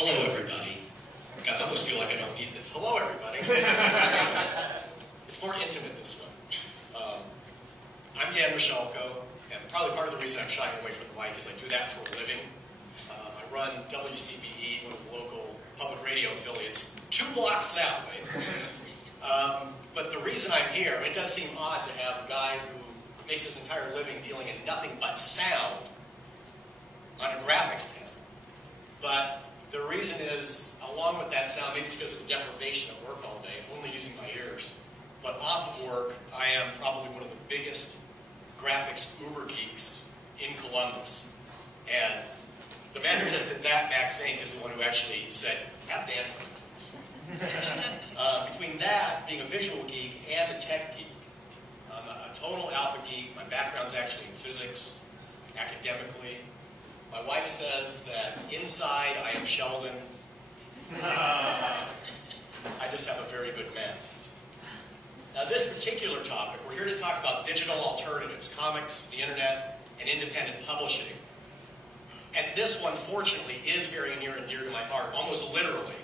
Hello, everybody. God, I almost feel like I don't need this. Hello, everybody. It's more intimate this way. I'm Dan Michalko, and probably part of the reason I'm shying away from the mic is I do that for a living. I run WCBE, one of the local public radio affiliates, 2 blocks that way. But the reason I'm here, it does seem odd to have a guy who makes his entire living dealing in nothing but sound on a graphics panel. But the reason is, along with that sound, maybe it's because of the deprivation at work all day, only using my ears. But off of work, I am probably one of the biggest graphics uber geeks in Columbus. And the man who just did that, Max Zink, is the one who actually said, have Dan come to this one. Between that, being a visual geek and a tech geek, I'm a total alpha geek. My background's actually in physics, academically. My wife says that inside I am Sheldon. I just have a very good mask. Now this particular topic, we're here to talk about digital alternatives, comics, the internet, and independent publishing. And this one, fortunately, is very near and dear to my heart, almost literally,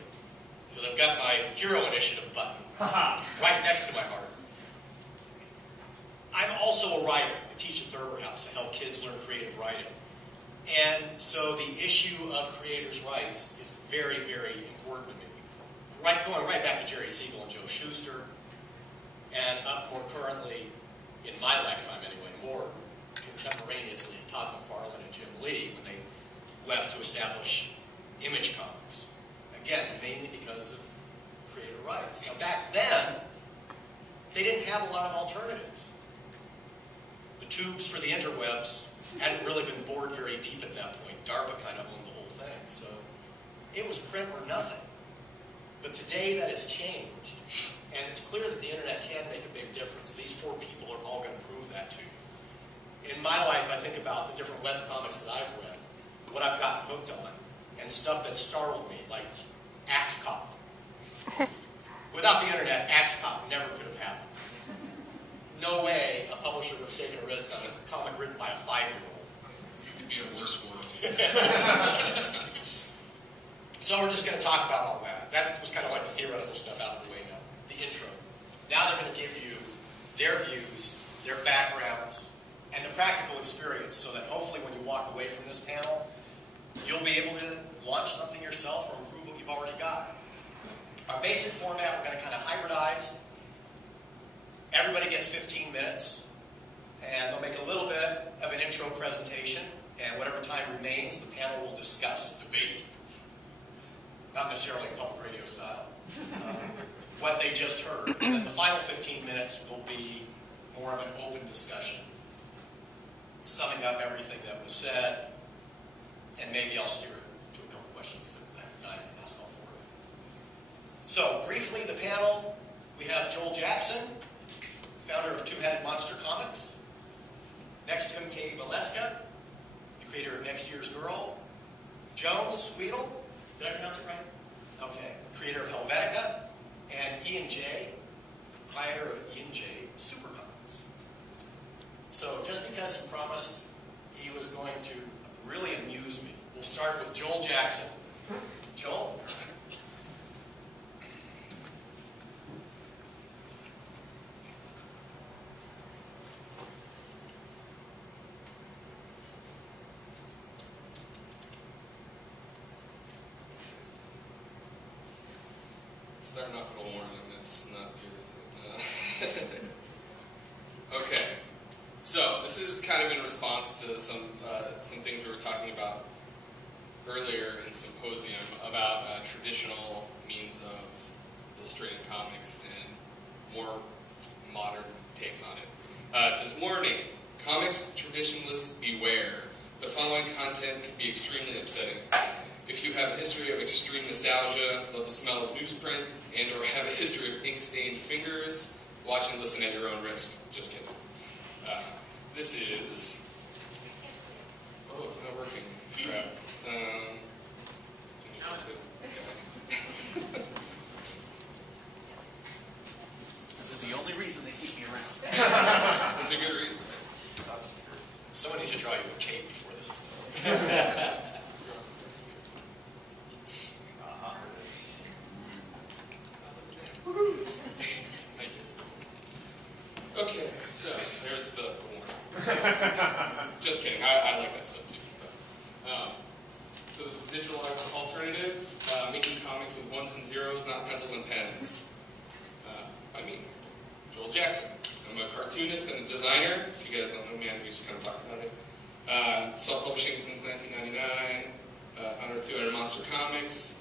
because I've got my Hero Initiative button right next to my heart. I'm also a writer. I teach at Thurber House. I help kids learn creative writing. And so the issue of creators' rights is very, very important to me. Going right back to Jerry Siegel and Joe Shuster, and up more currently, in my lifetime anyway, more contemporaneously, Todd McFarlane and Jim Lee when they left to establish Image Comics. Again, mainly because of creator rights. Now back then, they didn't have a lot of alternatives. The tubes for the interwebs hadn't really been bored very deep at that point. DARPA kind of owned the whole thing. So it was print or nothing. But today that has changed. And it's clear that the internet can make a big difference. These 4 people are all going to prove that to you. In my life, I think about the different web comics that I've read, what I've gotten hooked on, and stuff that startled me, like Axe Cop. Without the internet, Axe Cop never could have happened. No way a publisher would have taken a risk on a comic written by a 5-year-old. It'd be a worse world. So we're just going to talk about all that. That was kind of like the theoretical stuff out of the way now, the intro. Now they're going to give you their views, their backgrounds, and the practical experience so that hopefully when you walk away from this panel, you'll be able to launch something yourself or improve what you've already got. Our basic format, we're going to kind of hybridize. Everybody gets 15 minutes, and they'll make a little bit of an intro presentation, and whatever time remains, the panel will discuss, debate, not necessarily public radio style, what they just heard. And then the final 15 minutes will be more of an open discussion, summing up everything that was said, and maybe I'll steer it to a couple questions that I have time to ask all 4 of you. So, briefly, the panel, we have Joel Jackson, founder of Two-Headed Monster Comics. Next to him, Katie Valeska, the creator of Next Year's Girl. Jones Weedle, did I pronounce it right? Okay. Creator of Helvetica. And Ian J., proprietor of Ian J. Super Comics. So just because he promised he was going to really amuse me, we'll start with Joel Jackson. Joel? Starting off a little warm, and that's not good. Okay, so this is kind of in response to some things we were talking about earlier in Symposium about traditional means of illustrating comics and more modern takes on it. It says, warning, comics traditionalists beware. The following content can be extremely upsetting. If you have a history of extreme nostalgia, love the smell of newsprint, and or have a history of ink-stained fingers, watch and listen at your own risk. Just kidding. This is... Oh, it's not working. Crap. Can you fix it? Okay. This is the only reason they keep me around. That's a good reason. Somebody should draw you a cape before this is done. Just kidding. I like that stuff too. So this is digital alternatives, making comics with ones and zeros, not pencils and pens. By me, Joel Jackson. I'm a cartoonist and a designer. If you guys don't know me, we just kind of talked about it. Self-publishing since 1999. Founder of 200 Monster Comics.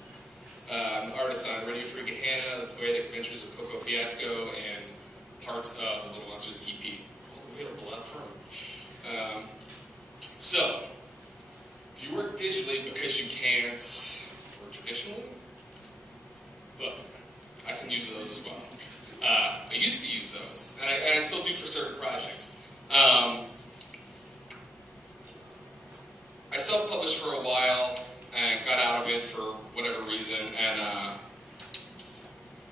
I'm an artist on Radio Free Gehenna, The Toyetic Adventures of Coco Fiasco, and parts of the Little Monsters EP. All available out front. So, do you work digitally because you can't work traditionally? Look, I can use those as well. I used to use those, and I still do for certain projects. I self-published for a while and got out of it for whatever reason, and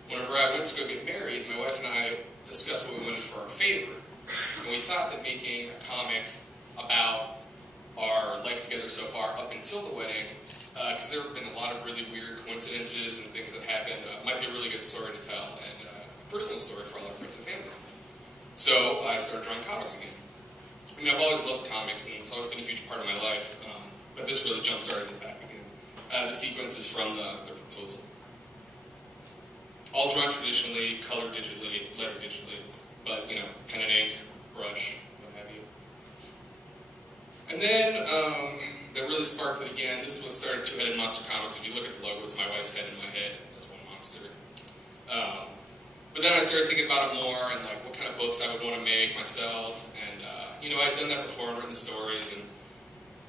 whenever I went to go get married, my wife and I discussed what we wanted for our favor, and we thought that making a comic about our life together so far up until the wedding, because there have been a lot of really weird coincidences and things that happened, might be a really good story to tell, and a personal story for all our friends and family. So I started drawing comics again. I mean, I've always loved comics, and it's always been a huge part of my life, but this really jump-started it back again. The sequence is from the proposal. All drawn traditionally, colored digitally, lettered digitally, but, you know, pen and ink, brush, what have you. And then, that really sparked it again. This is what started Two-Headed Monster Comics. If you look at the logo, it's my wife's head in my head. That's one monster. But then I started thinking about it more, and like what kind of books I would want to make myself, and you know, I'd done that before and written stories, and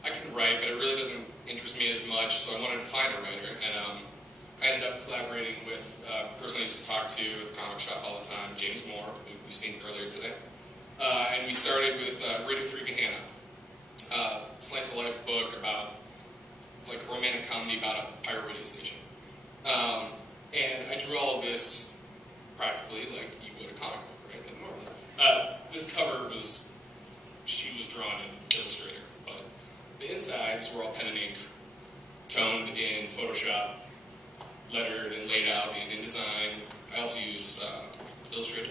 I can write, but it really doesn't interest me as much, so I wanted to find a writer, and I ended up collaborating with a person I used to talk to at the comic shop all the time, James Moore, who we've seen earlier today, and we started with Radio Free Gehenna, slice of life book about, it's like a romantic comedy about a pirate radio station, and I drew all of this practically like you would a comic book, right? Like normally. This cover was, she was drawn in Illustrator, but the insides were all pen and ink, toned in Photoshop, lettered and laid out in InDesign. I also used Illustrator.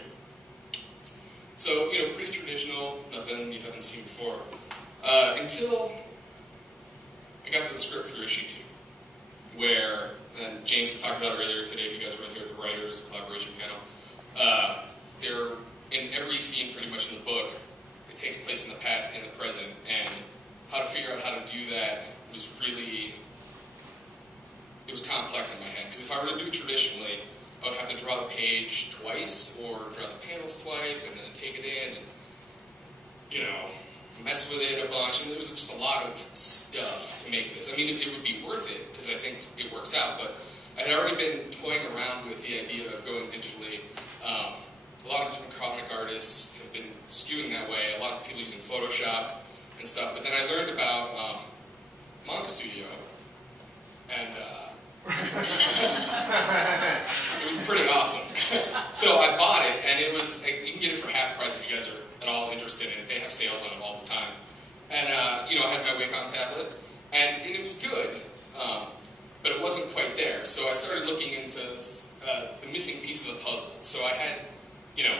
So, you know, pretty traditional, nothing you haven't seen before. Until I got to the script for issue 2, where, and James had talked about it earlier today, if you guys were in here at the writers collaboration panel, there, in every scene pretty much in the book, it takes place in the past and the present, and how to figure out how to do that was really, it was complex in my head, because if I were to do it traditionally, I would have to draw the page twice, or draw the panels twice, and then take it in, and, you know, mess with it a bunch, and there was just a lot of stuff to make this. I mean, it would be worth it, because I think it works out, but I had already been toying around with the idea of going digitally. A lot of different comic artists have been skewing that way, a lot of people using Photoshop and stuff, but then I learned about Manga Studio, and it was pretty awesome. So I bought it, and it was, you can get it for half price if you guys are at all interested in it. They have sales on it all the time. And, you know, I had my Wacom tablet, and it was good, but it wasn't quite there. So I started looking into the missing piece of the puzzle. So I had, you know,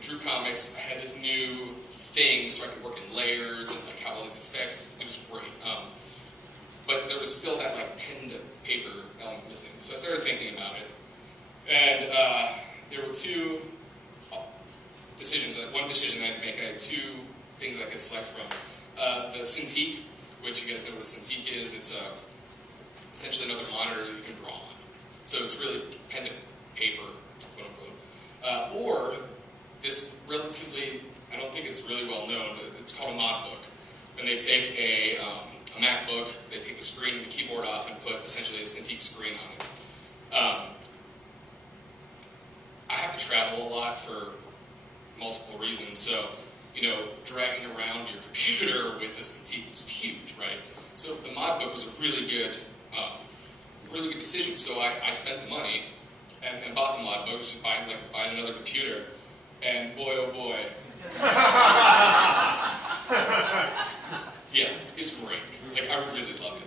drew comics, I had this new thing so I could work in layers and like have all these effects. It was great. But there was still that like pen to paper element missing. So I started thinking about it. And there were two decisions, one decision I had to make. I had two things I could select from. The Cintiq, which you guys know what a Cintiq is. It's essentially another monitor you can draw on. So it's really pen to paper, quote unquote. Or this relatively, I don't think it's really well known, but it's called a mod book. And they take a MacBook, they take the screen and the keyboard off and put essentially a Cintiq screen on it. I have to travel a lot for multiple reasons, so, you know, dragging around your computer with this Cintiq is huge, right? So the mod book was a really good decision. So I spent the money and bought the mod book, just buying another computer, and boy, oh boy. Yeah, it's great. Like, I really love it.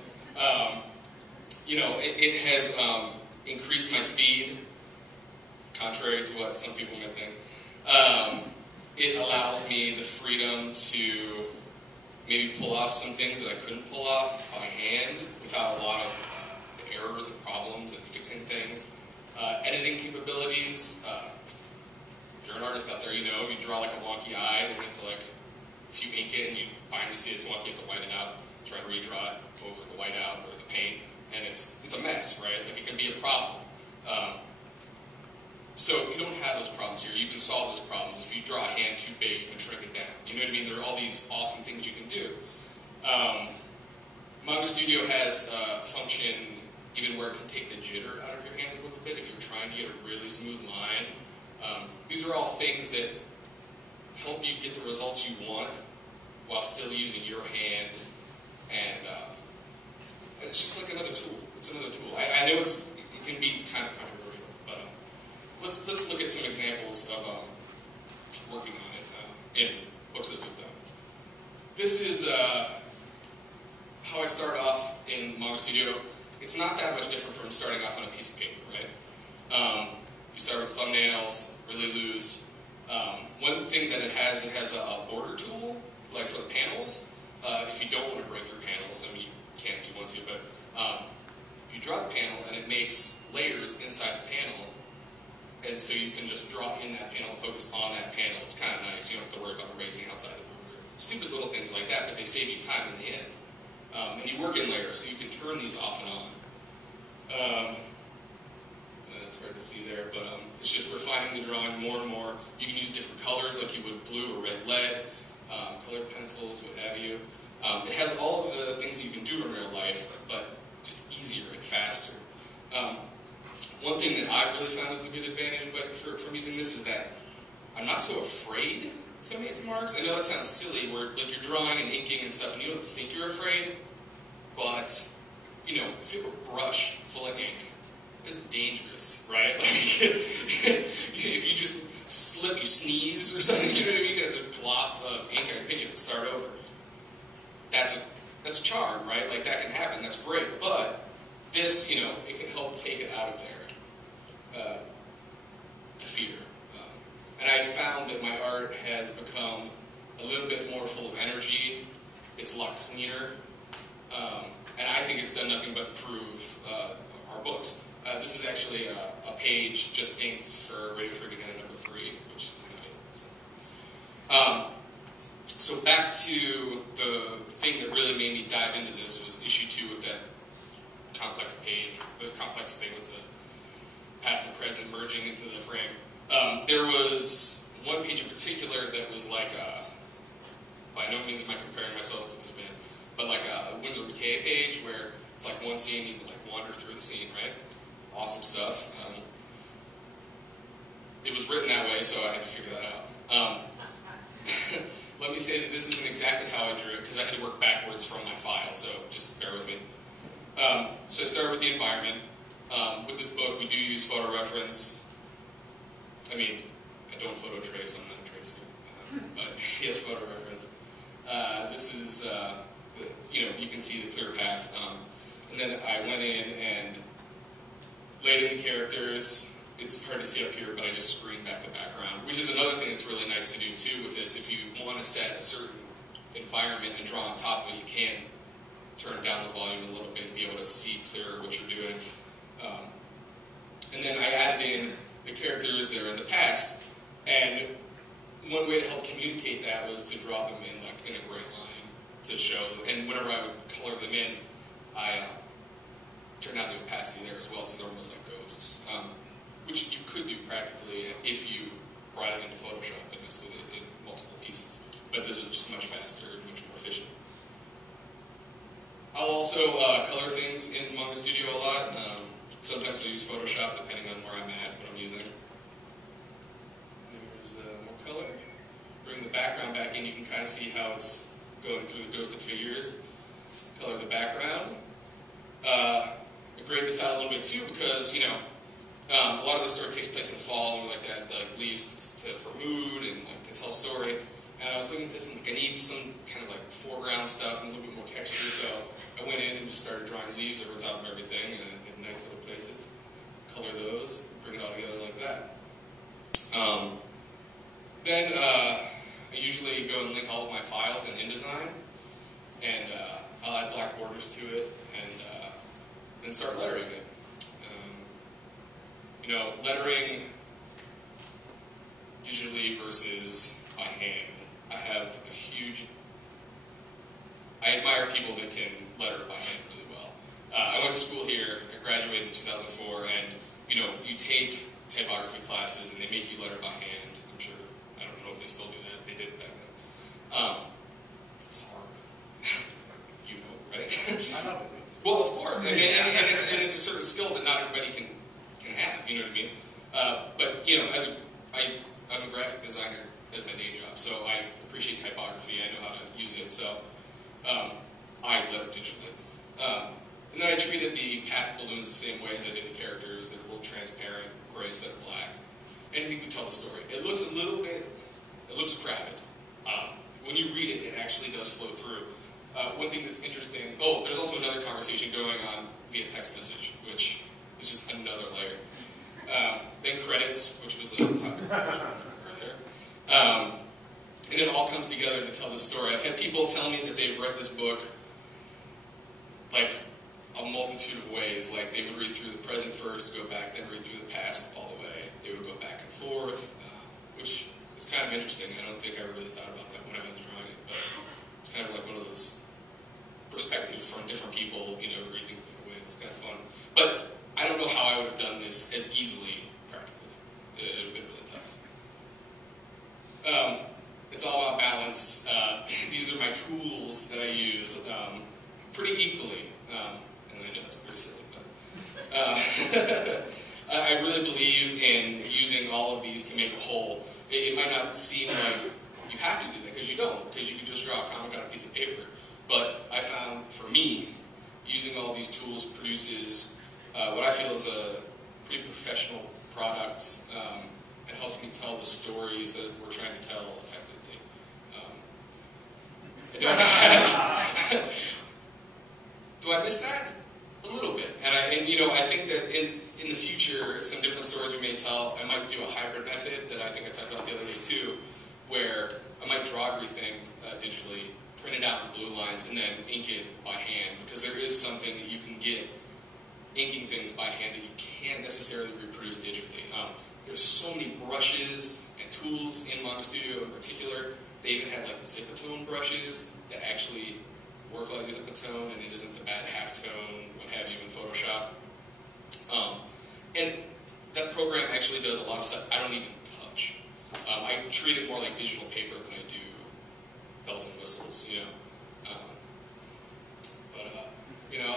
You know, it has increased my speed, contrary to what some people might think. it allows me the freedom to maybe pull off some things that I couldn't pull off by hand without a lot of errors and problems and fixing things. Editing capabilities. If you're an artist out there, you know, you draw like a wonky eye, and you have to like, if you ink it and you finally see it's wonky, you have to white it out, try and redraw it over the whiteout or the paint, and it's a mess, right? Like, it can be a problem. So you don't have those problems here. You can solve those problems. If you draw a hand too big, you can shrink it down. You know what I mean? There are all these awesome things you can do. Manga Studio has a function even where it can take the jitter out of your hand a little bit if you're trying to get a really smooth line. These are all things that help you get the results you want while still using your hand, and it's just like another tool. It's another tool. I know it can be kind of controversial, but let's look at some examples of working on it in books that we've done. This is how I start off in Manga Studio. It's not that much different from starting off on a piece of paper, right? You start with thumbnails, really loose. One thing that it has a border tool, like for the panels. If you don't want to break your panels, I mean, you can if you want to, but you draw the panel and it makes layers inside the panel, and so you can just draw in that panel and focus on that panel. It's kind of nice. You don't have to worry about erasing outside the border. Stupid little things like that, but they save you time in the end. And you work in layers, so you can turn these off and on. It's hard to see there, but it's just refining the drawing more and more. You can use different colors, like you would blue or red lead, colored pencils, what have you. It has all of the things that you can do in real life, but just easier and faster. One thing that I've really found is a good advantage from using this is that I'm not so afraid to make marks. I know that sounds silly, where like you're drawing and inking and stuff, and you don't think you're afraid, but you know, if you have a brush full of ink, it's dangerous, right? Like, if you just slip, you sneeze or something, you know what I mean? You get this plop of ink on your page, you have to start over. That's a charm, right? Like, that can happen, that's great. But this, you know, it can help take it out of there, the fear. And I found that my art has become a little bit more full of energy. It's a lot cleaner. And I think it's done nothing but improve our books. This is actually a page just inked for Ready for Beginner number 3, which is good. So back to the thing that really made me dive into this was issue 2 with that complex page, the complex thing with the past and present merging into the frame. There was one page in particular that was like, by no means am I comparing myself to this man, but like a Winsor McKay page where it's like one scene, you would like wander through the scene, right? Awesome stuff. It was written that way, so I had to figure that out. Let me say that this isn't exactly how I drew it, because I had to work backwards from my file, so just bear with me. So I started with the environment. With this book, we do use photo reference. I mean, I don't photo trace, I'm not a tracer, but yes, photo reference. This is, you know, you can see the clear path. And then I went in and laid in the characters. It's hard to see up here, but I just screened back the background, which is another thing that's really nice to do too with this. If you want to set a certain environment and draw on top of it, you can turn down the volume a little bit and be able to see clearer what you're doing. And then I added in the characters that are in the past, and one way to help communicate that was to draw them in like in a gray line to show, and whenever I would color them in, I turned down the opacity there as well, so they're almost like ghosts, which you could do practically if you brought it into Photoshop and messed with it in multiple pieces. But this is just much faster and much more efficient. I'll also color things in Manga Studio a lot. Sometimes I use Photoshop depending on where I'm at, what I'm using. There's more color. Bring the background back in, you can kind of see how it's going through the ghosted figures. Color the background. I grade this out a little bit too because, you know, a lot of the story takes place in the fall, and we like to add like leaves for mood and like to tell a story. And I was looking at this and like, I need some kind of like foreground stuff and a little bit more texture, so I went in and just started drawing leaves over top of everything and in nice little places. Color those, bring it all together like that. Then I usually go and link all of my files in InDesign, and I'll add black borders to it, and then start lettering it. You know, lettering digitally versus by hand. I admire people that can letter by hand really well. I went to school here, I graduated in 2004, and you know, you take typography classes and they make you letter by hand. I'm sure, I don't know if they still do that, they did back then. It's hard. You know, right? I know. Well, of course, and it's a certain skill that not everybody can have, you know what I mean? But, you know, I'm a graphic designer as my day job, so I appreciate typography, I know how to use it, so I letter digitally. And then I treated the path balloons the same way as I did the characters. They're a little transparent, gray instead of black. Anything to tell the story. It looks crowded. When you read it, it actually does flow through. One thing that's interesting, there's also another conversation going on via text message, which is just another layer. Then credits, which was a topic earlier. And it all comes together to tell the story. I've had people tell me that they've read this book like a multitude of ways. Like they would read through the present first, go back, then read through the past all the way. They would go back and forth, which is kind of interesting. I don't think I really thought about that when I was drawing it, but it's kind of like one of those perspectives from different people, you know, read things different ways. It's kind of fun. But I don't know how I would have done this as easily practically. It would have been really tough. It's all about balance. These are my tools that I use pretty equally. And I know it's pretty silly, but I really believe in using all of these to make a whole. It might not seem like you have to do that, because you don't, because you can just draw a comic on a piece of paper. But I found, for me, using all these tools produces what I feel is a pretty professional product, and helps me tell the stories that we're trying to tell effectively. I don't do I miss that? A little bit. And you know, I think that in the future, some different stories we may tell, I might do a hybrid method that I think I talked about the other day too, where I might draw everything digitally, print it out in blue lines, and then ink it by hand, because there is something that you can get inking things by hand that you can't necessarily reproduce digitally. There's so many brushes and tools in Manga Studio in particular. They even have like the Zipatone brushes that actually work like a Zipatone, and it isn't the bad halftone, what have you, in Photoshop. And that program actually does a lot of stuff I don't even touch. I treat it more like digital paper than I do bells and whistles, you know. You know,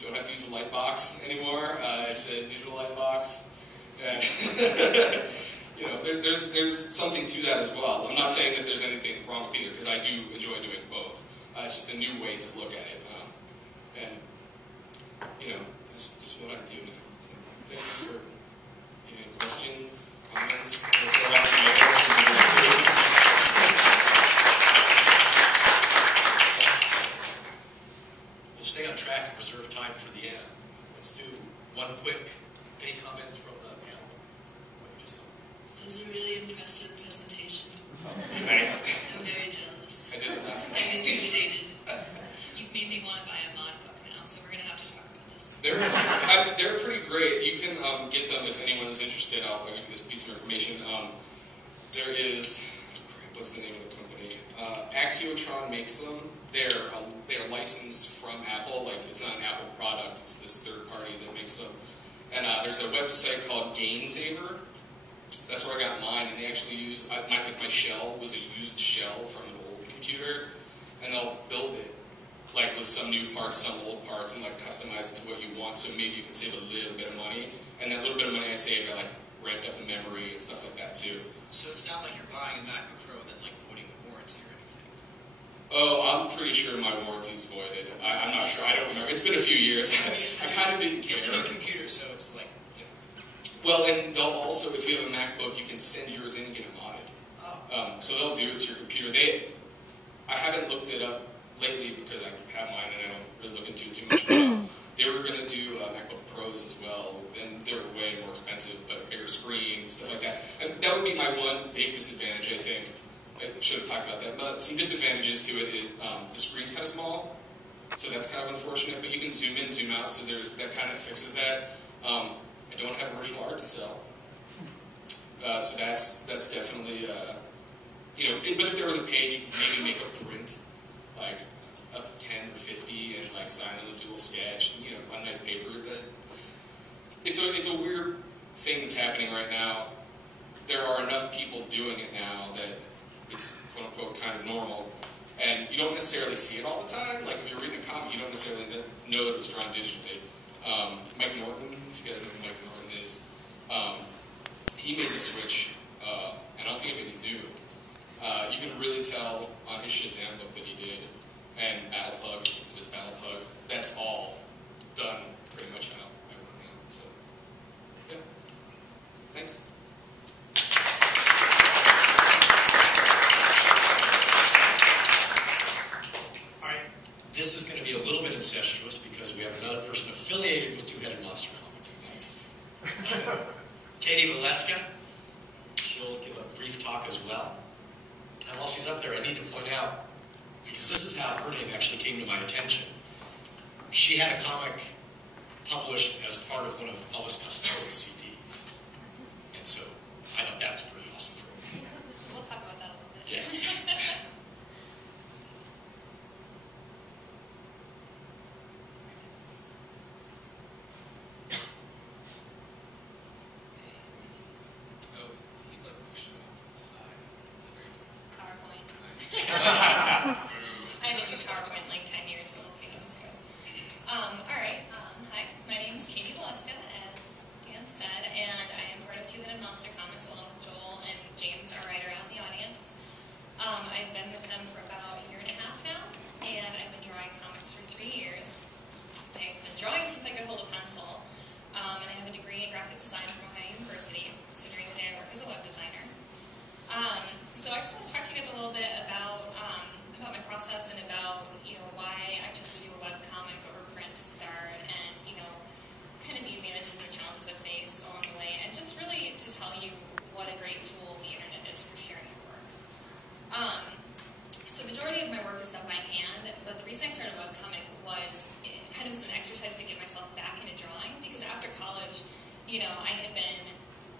don't have to use a light box anymore. It's a digital light box. You know, there's something to that as well. I'm not saying that there's anything wrong with either, because I do enjoy doing both. It's just a new way to look at it. And, you know, that's just what I do now. So thank you for any questions, comments. We'll stay on track and reserve time for the end. Let's do one quick, any comments from the panel? What you just saw. It was a really impressive presentation. Nice. I'm very jealous. I did it last night. I'm intimidated. You've made me want to buy a mod book now, so we're going to have to talk about this. They're pretty great. You can get them if anyone is interested. I'll give you this piece of information. There is, what's the name of the company? Axiotron makes them. They're licensed from Apple. Like, it's not an Apple product. It's this third party that makes them. And there's a website called GainSaver. That's where I got mine, and they actually use my shell was a used shell from an old computer, and they'll build it like with some new parts, some old parts, and like customize it to what you want. So maybe you can save a little bit of money, and that little bit of money I saved, I like ramped up the memory and stuff like that too. So it's not like you're buying a MacBook Pro and then like voiding the warranty or anything. Oh, I'm pretty sure my warranty's voided. I'm not sure. I don't remember. It's been a few years. I kind of didn't care. It's a new computer, so it's like different. Well, and they'll also, if you have a MacBook, you can send yours in and get it modded. Oh. So they'll do it to your computer. I haven't looked it up lately because I have mine and I don't really look into it too much. But they were going to do MacBook Pros as well, and they're way more expensive, but bigger screens, stuff like that. And that would be be my one big disadvantage, I think. I should have talked about that. But some disadvantages to it is the screen's kind of small, so that's kind of unfortunate. But you can zoom in, zoom out, so that kind of fixes that. I don't have original art to sell, so that's definitely but if there was a page, you could maybe make a print like of 10 or 50 and like sign on a dual sketch, and, on nice paper. That it's a weird thing that's happening right now. There are enough people doing it now that it's quote unquote kind of normal, and you don't necessarily see it all the time. Like if you're reading a comic, you don't necessarily know it was drawn digitally. Mike Norton, if you guys know who Mike Norton is, he made the switch, and I don't think anybody knew. You can really tell on his Shazam book that he did, and Battle Pug, his Battle Pug, that's all done pretty much out by one hand. So, yeah. Thanks. All right, this is going to be a little bit incestuous because we have another person affiliated with Two-Headed Monster Comics. Katie Valeska, she'll give a brief talk as well. And while she's up there, I need to point out, because this is how her name actually came to my attention. She had a comic published as part of one of Elvis Costello's CDs. And so I thought that was pretty awesome for me. We'll talk about that a little bit. Yeah. I haven't used PowerPoint in like 10 years, so we'll see how this goes. Alright, hi, my name is Katie Valeska, as Dan said, and I am part of Two-Headed Monster Comics along with Joel and James, our writer out in the audience. I've been with them for about a year and a half now, and I've been drawing comics for 3 years. I've been drawing since I could hold a pencil, and I have a degree in graphic design from Ohio University, so during the day I work as a web designer. So I just want to talk to you guys a little bit about my process and about, why I chose to do a webcomic over print to start, and, kind of the advantages and the challenges I face along the way, and just really to tell you what a great tool the internet is for sharing your work. So the majority of my work is done by hand, but the reason I started a webcomic was kind of as an exercise to get myself back into drawing, because after college, I had been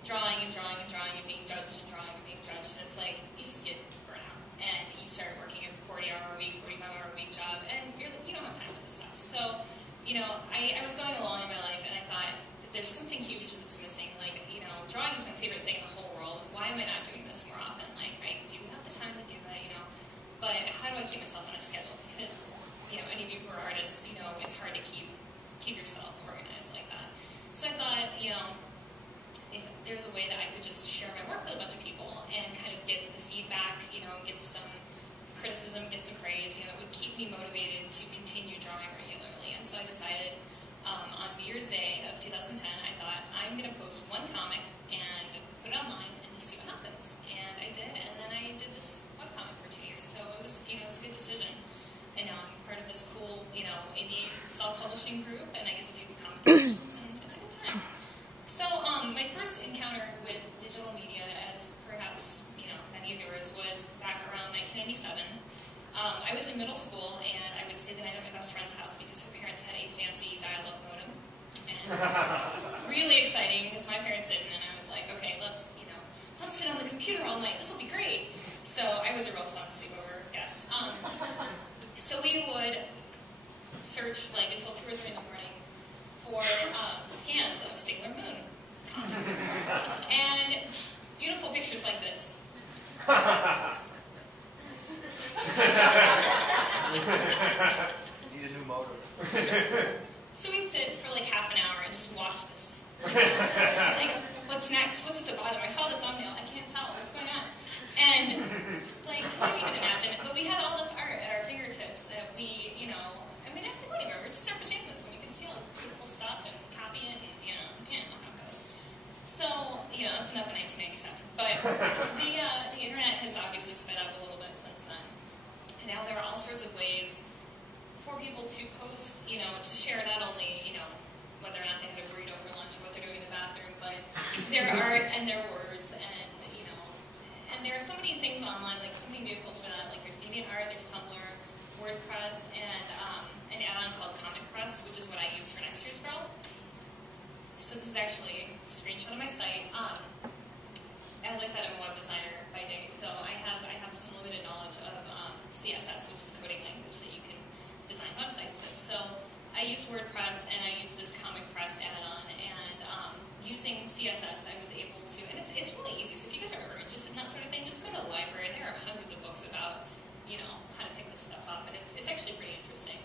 drawing and drawing and drawing and being judged and drawing and being judged, and it's like, you just get burnt out, and you start working a 40-hour-a-week, 45-hour-a-week job, and you don't have time for this stuff. So, I was going along in my life, and I thought, there's something huge that's missing. Like, drawing is my favorite thing in the whole world. Why am I not doing this more often? Like, I do have the time to do it, but how do I keep myself on a schedule? Because, any of you who are artists, it's hard to keep yourself organized like that. So I thought, if there's a way that I could just share my work with a bunch of people and kind of get the feedback, get some criticism, get some praise, it would keep me motivated to continue drawing regularly. And so I decided on New Year's Day of 2010, I thought, I'm going to post one comic and put it online and just see what happens. And I did, and then I did this webcomic for 2 years. So it was, it's a good decision. And now I'm part of this cool, indie self-publishing group, and I get to do comic collections, and it's a good time. So, my first encounter with digital media, as perhaps, many of yours, was back around 1997. I was in middle school, and I would stay the night at my best friend's house because her parents had a fancy dial-up modem. And it was really exciting because my parents didn't, and I was like, okay, let's sit on the computer all night. This will be great. So I was a real fun sleepover guest. So we would search until 2 or 3 in the morning for scans of Sailor Moon comics. And beautiful pictures like this. Need a new motor. So we'd sit for half an hour and just watch this. Just what's next? What's at the bottom? I saw the thumbnail. I can't tell. What's going on? And, you can't even imagine. But we had all this art at our fingertips that we, I mean, actually, whatever. We're just in our pajamas and we can see all this beautiful stuff and copy it and, how it goes. So, that's enough in 1997. But the internet has obviously sped up a little bit since then. And now there are all sorts of ways for people to post, to share not only, whether or not they had a burrito for lunch or what they're doing in the bathroom, but their art and their words and, is actually a screenshot of my site. As I said, I'm a web designer by day, so I have some limited knowledge of CSS, which is a coding language that you can design websites with. So I use WordPress and I use this Comic Press add-on, and using CSS, I was able to, and it's really easy. So if you guys are ever interested in that sort of thing, just go to the library. There are hundreds of books about, how to pick this stuff up, and it's actually pretty interesting.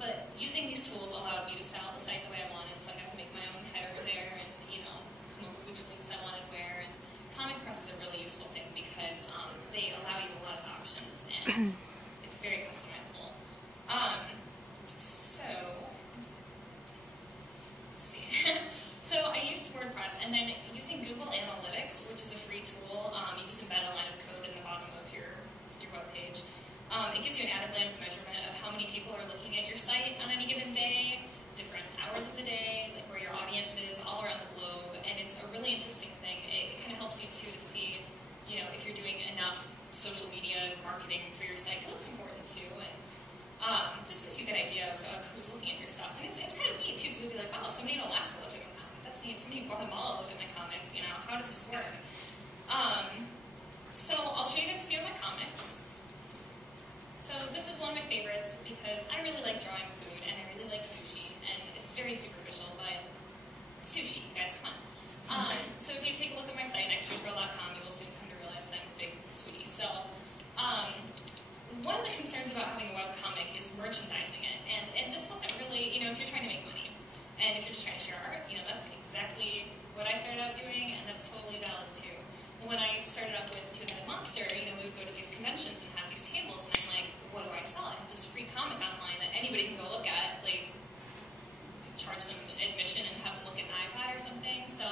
But using these tools allowed me to style the site the way I wanted, so I got to make my own header there and, come up with which links I wanted where. And Comic Press is a really useful thing because they allow you a lot of options, and it's very customizable. So, let's see. So I used WordPress, and then using Google Analytics, which is a free tool, you just embed a line of code in the bottom of your web page. It gives you an at-a-glance measurement of how many people are looking at your site on any given day, different hours of the day, like where your audience is, all around the globe, and it's a really interesting thing. It kind of helps you too to see, if you're doing enough social media marketing for your site, because it's important too, and just gives you a good idea of who's looking at your stuff. And it's kind of neat too, because you'll be like, oh, somebody in Alaska looked at my comic, that's neat, somebody in Guatemala looked at my comic, how does this work? So I'll show you guys a few of my comics. So this is one of my favorites because I really like drawing food and I really like sushi, and it's very superficial, but sushi, you guys, come on. So if you take a look at my site, nextyearsgirl.com, you will soon come to realize that I'm a big foodie. So one of the concerns about having a webcomic is merchandising it, and this wasn't really, if you're trying to make money, and if you're just trying to share art, that's exactly what I started out doing, and that's totally valid too. When I started up with Two-Headed Monster, we would go to these conventions and have these tables, and I'm like, what do I sell? I have this free comic online that anybody can go look at, like, charge them admission and have them look at an iPad or something. So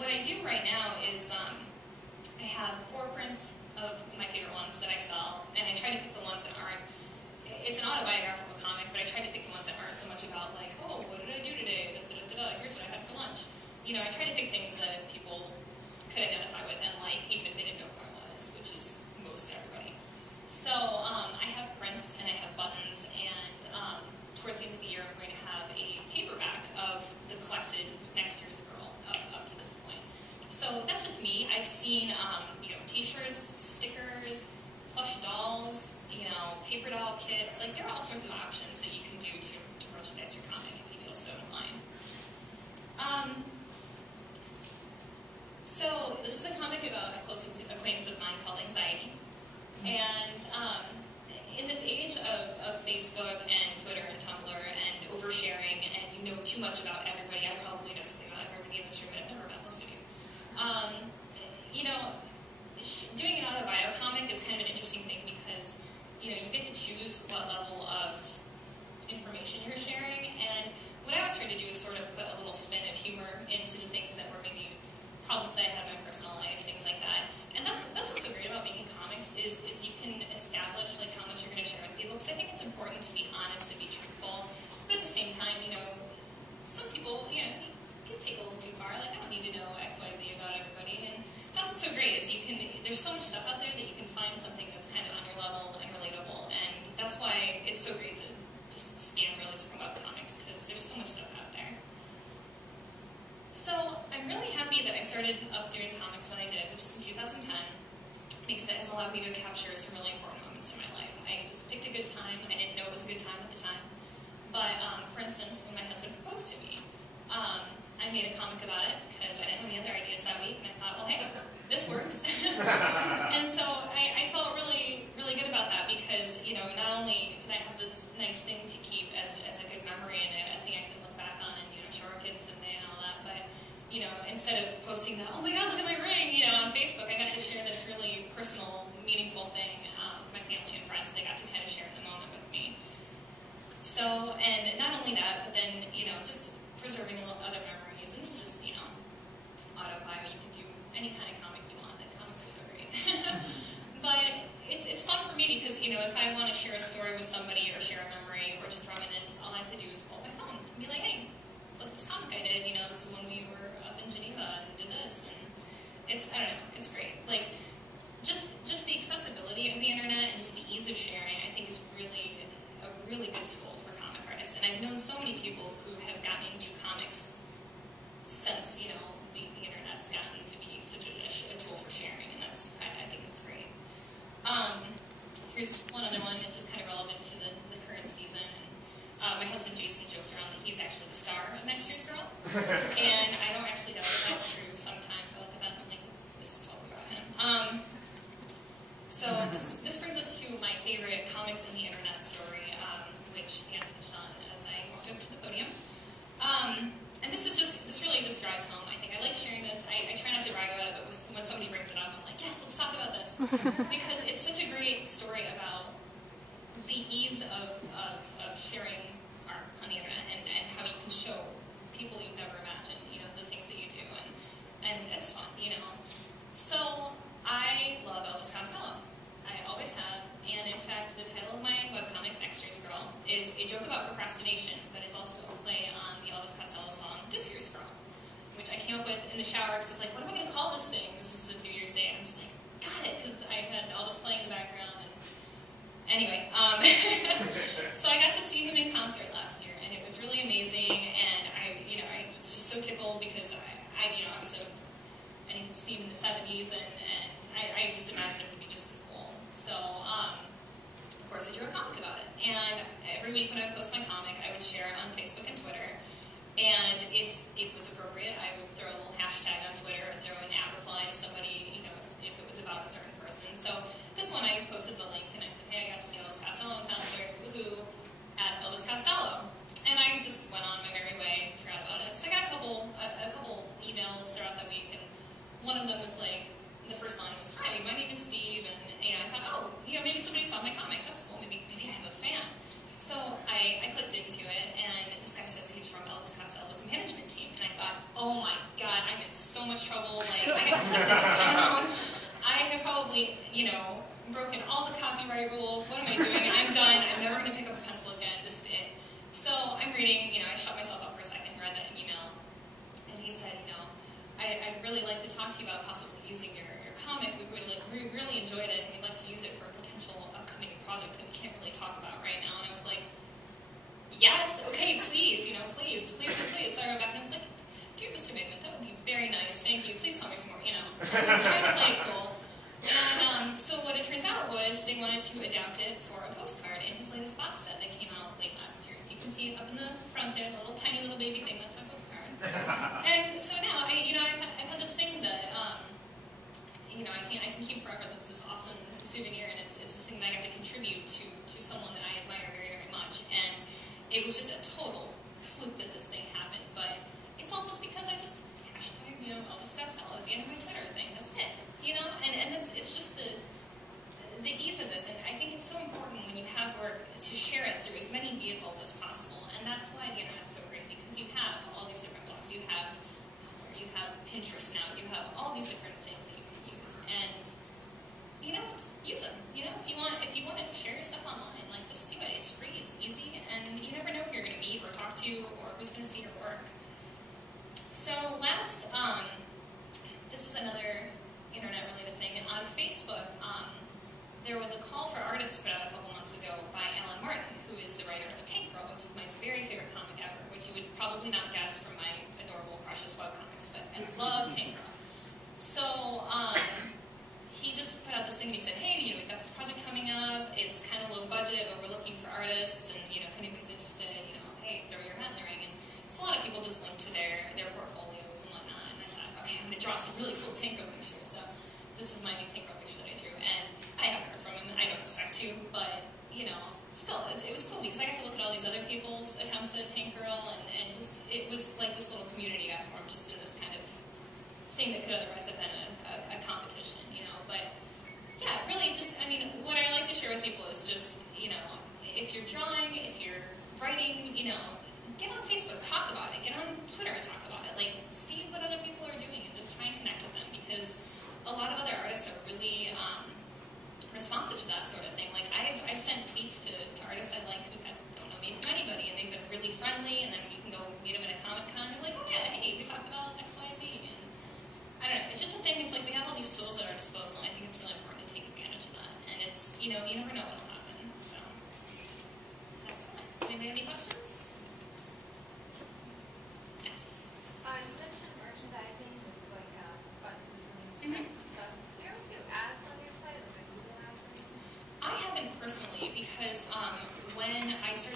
what I do right now is I have 4 prints of my favorite ones that I sell, and I try to pick the ones that aren't, it's an autobiographical comic, but I try to pick the ones that aren't so much about, like, oh, what did I do today? Here's what I had for lunch. I try to pick things that people could identify with and like, even if they didn't know who I was, which is most everybody. So I have prints and I have buttons, and towards the end of the year I'm going to have a paperback of the collected Next Year's Girl up to this point. So that's just me. I've seen t-shirts, stickers, plush dolls, paper doll kits. Like, there are all sorts of options that you can do to merchandise your comic if you feel so inclined. So this is a comic about a close acquaintance of mine called Anxiety. And in this age of Facebook and Twitter and Tumblr and oversharing, and you know too much about everybody, I probably know something about everybody in this room, but I've never met most of you. Doing an autobio comic is kind of an interesting thing because, you get to choose what level of information you're sharing. And what I was trying to do is sort of put a little spin of humor into the things that were maybe problems that I had in my personal life, things like that. And that's what's so great about making comics is you can establish like how much you're going to share with people, because I think it's important to be honest, to be truthful. But at the same time, some people, you can take a little too far. Like, I don't need to know X, Y, Z about everybody. And that's what's so great is there's so much stuff out there that you can find something that's kind of on your level and relatable. And that's why it's so great to just scan really from web comics, because there's so much stuff out there. So I'm really happy that I started up doing comics when I did, which is in 2010, because it has allowed me to capture some really important moments in my life. I just picked a good time. I didn't know it was a good time at the time. But for instance, when my husband proposed to me, I made a comic about it because I didn't have any other ideas that week, and I thought, well, hey, this works. And so I felt really, really good about that because, not only did I have this nice thing to keep as a good memory and a thing I could look back on and, show our kids someday and all that, but, instead of posting the, oh my God, look at my ring, on Facebook, I got to share this really personal, meaningful thing with my family and friends. They got to kind of share in the moment with me. So, and not only that, but then, just preserving other memories. And this is just, autobio. You can do any kind of comic you want. The comics are so great. But it's fun for me because, if I want to share a story with somebody or share a memory or just reminisce, all I have to do is pull up my phone and be like, hey, look at this comic I did. This is when we were up in Geneva and did this. And it's, I don't know, it's great. Like, just the accessibility of the internet and just the ease of sharing, I think is really a really good tool for comic artists. And I I've known so many people who have gotten into comics since, you know, the internet's gotten to be such a tool for sharing, and I think that's great. Here's one other one. This is kind of relevant to the current season. My husband Jason jokes around that he's actually the star of next year's Girl, and I don't actually doubt that that's true. Sometimes I look at that and I'm like, it's totally about him. So this brings us to my favorite comics in the internet story, which Dan touched on as I walked up to the podium. And this really just drives home. I think I like sharing this. I try not to brag about it, but when somebody brings it up, I'm like, yes, let's talk about this, because it's such a great story about the ease of sharing art on the internet, and how you can show people you've never imagined, you know, the things that you do, and it's fun, you know. So I love Elvis Costello. I always have, and in fact, the title of my webcomic, Next Year's Girl, is a joke about procrastination, but is also a play on the Elvis Costello song, This Year's Girl, which I came up with in the shower, because it's like, what am I going to call this thing? This is the New Year's Day, and I'm just like, got it, because I had Elvis playing in the background. Anyway, so I got to see him in concert last year, and it was really amazing, and I was just so tickled, because I was and you can see him in the 70s, and I just imagined it would be just as cool. So, of course, I drew a comic about it, and every week when I would post my comic, I would share it on Facebook and Twitter, and if it was appropriate, I would throw a little hashtag on Twitter, or throw an @reply to somebody, you know, if it was about a certain person. So this one, I posted the link, and I said, hey, I got to see Elvis Costello in concert, woohoo, at Elvis Costello. And I just went on my merry way and forgot about it. So I got a couple emails throughout the week, and one of them was like, the first line was, hi, my name is Steve, and I thought, oh, you know, maybe somebody saw my comic, that's cool, maybe I have a fan. So I clicked into it, and this guy says he's from Elvis Costello's management team, and I thought, oh my god, I'm in so much trouble, like, I gotta take this down. I have probably, you know, broken all the copyright rules. What am I doing? I'm done. I'm never going to pick up a pencil again. This is it. So I'm reading, you know, I shut myself up for a second, read that email, and he said, you know, I'd really like to talk to you about possibly using your comic. We really enjoyed it, and we'd like to use it for a potential upcoming project that we can't really talk about right now. And I was like, yes, okay, please, you know, please. So I wrote back, and I was like, dear Mr. Bigman, that would be very nice. Thank you. Please tell me some more, you know. I'm trying to play it cool. And so what it turns out was they wanted to adapt it for a postcard in his latest box set that came out late last year. So you can see it up in the front there, the little tiny little baby thing. That's my postcard. And so now I've had this thing that I can keep forever. That's this awesome souvenir, and it's this thing that I got to contribute to someone that I admire very, very much. And it was just a total fluke that this thing happened, but it's all just because I just hashtag, you know, Elvis Costello at the end of my Twitter thing. That's it, you know. And it's just the ease of this, and I think it's so important when you have work to share it through as many vehicles as possible. And that's why the internet's so great, because you have all these different blogs. You have Pinterest now. You have all these different things that you can use, and you know, use them. You know, if you want to share your stuff online, like, just do it. It's free. It's easy, and you never know who you're going to meet or talk to, or who's going to see your work. So last, this is another internet-related thing. And on Facebook, there was a call for artists put out a couple months ago by Alan Martin, who is the writer of Tank Girl, which is my very favorite comic ever, which you would probably not guess from my adorable, precious webcomics, but I love Tank Girl. So he just put out this thing, and he said, hey, you know, we've got this project coming up. It's kind of low budget, but we're looking for artists, and, you know, if anybody's interested, you know, hey, throw your hat in the ring. And so a lot of people just link to their portfolios and whatnot, and I thought, okay, I'm going to draw some really cool Tank Girl pictures. So this is my new Tank Girl picture that I drew, and I haven't heard from him, and I don't expect to, but, you know, still, it was cool, because I got to look at all these other people's attempts at Tank Girl, and just, it was like this little community got formed just in this kind of thing that could otherwise have been a competition, you know. But yeah, really just, I mean, what I like to share with people is just, you know, if you're drawing, if you're writing, you know, get on Facebook, talk about it, get on Twitter and talk about it, like, see what other people are doing and just try and connect with them, because a lot of other artists are really responsive to that sort of thing. Like, I've sent tweets to artists I like who don't know me from anybody, and they've been really friendly, and then you can go meet them at a Comic-Con, and they're like, oh yeah, hey, we talked about X, Y, Z, and I don't know, it's just a thing. It's like we have all these tools at our disposal, and I think it's really important to take advantage of that. And it's, you know, you never know what will happen. So that's it. Anybody have any questions?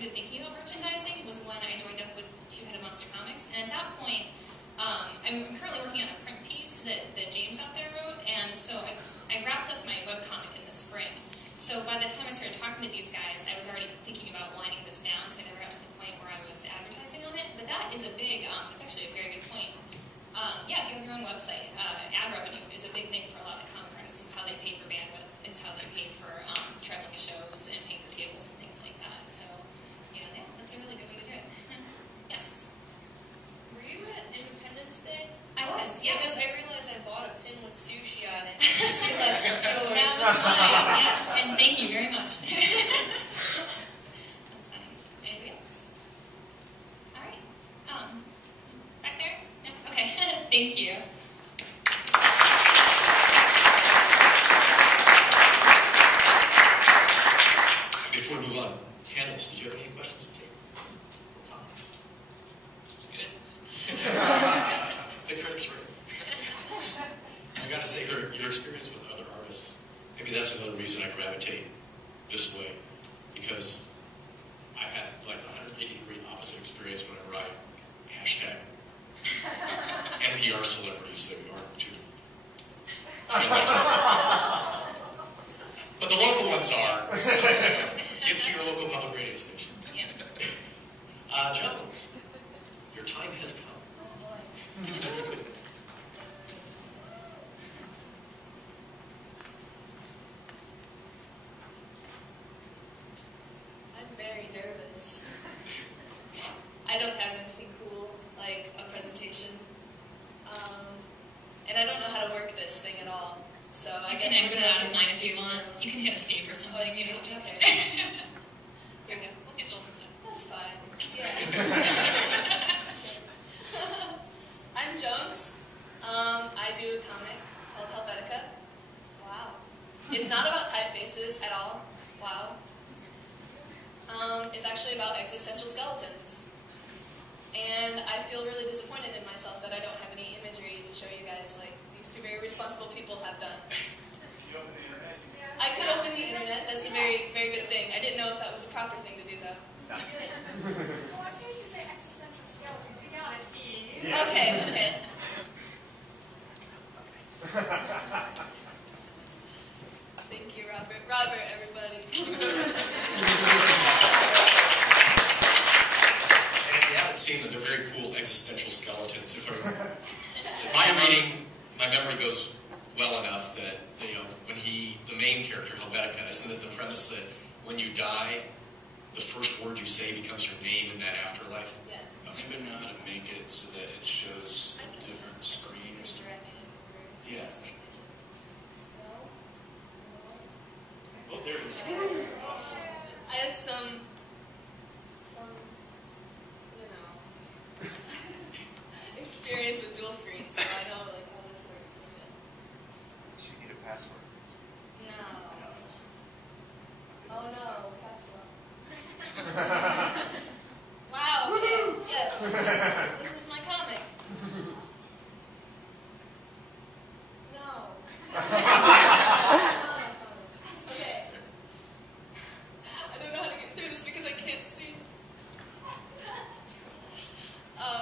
started thinking about merchandising was when I joined up with Two-Headed Monster Comics. And at that point, I'm currently working on a print piece that James out there wrote, and so I wrapped up my webcomic in the spring. So by the time I started talking to these guys, I was already thinking about winding this down, so I never got to the point where I was advertising on it. But that is a big, that's actually a very good point. Yeah, if you have your own website, ad revenue is a big thing for a lot of the comic artists. It's how they pay for bandwidth. It's how they pay for traveling to shows and paying for tables and things like that. So, you know, yeah, that's a really good way to do it. Yes? Were you at Independence Day? I was, yeah. Because I realized I bought a pin with sushi on it. I just realized that's yours. That was mine, yes. And thank you very much. That's fine. Anybody else? All right. Back there? No? Okay. Thank you. Before we move on, panelists, did you have any questions or comments? It's good. The critics were. I gotta say, your experience with other artists, maybe that's another reason I gravitate this way, because I had like a 180-degree opposite experience whenever I hashtag NPR celebrities that we aren't too. But the local ones are, so give to your local public radio station. Yeah. Jones, your time has come. I'm very nervous. I don't have anything cool, like a presentation. And I don't know how to work this thing at all. So I You can guess exit out of mine if you want. You can hit escape or something. Oh, You know. escape, okay. Here we go. We'll get Jules instead. That's fine. Yeah. I'm Jones. I do a comic called Helvetica. Wow. It's not about typefaces at all. Wow. It's actually about existential skeletons. And I feel really disappointed in myself that I don't have any imagery to show you guys like these two very responsible people have done. You open the internet? I could open the internet. That's a very, very good thing. I didn't know if that was a proper thing to do, though. Well, as soon as you say existential skeletons, we gotta see. Yeah. Okay. Thank you, Robert. Robert, everybody. And if you haven't seen them, they're very cool existential skeletons. My reading, my memory goes well enough that, you know, when the main character, Helvetica, isn't it the premise that when you die, the first word you say becomes your name in that afterlife? Yes. Does anybody know how to make it so that it shows different screens? Yeah. Oh, there it is. Awesome. I have some, you know, experience with dual screens, so I know like how this works. You need a password. No. Oh no, caps lock. Wow, okay, yes. This is my comic. No. It's not my comic. Okay. I don't know how to get through this because I can't see.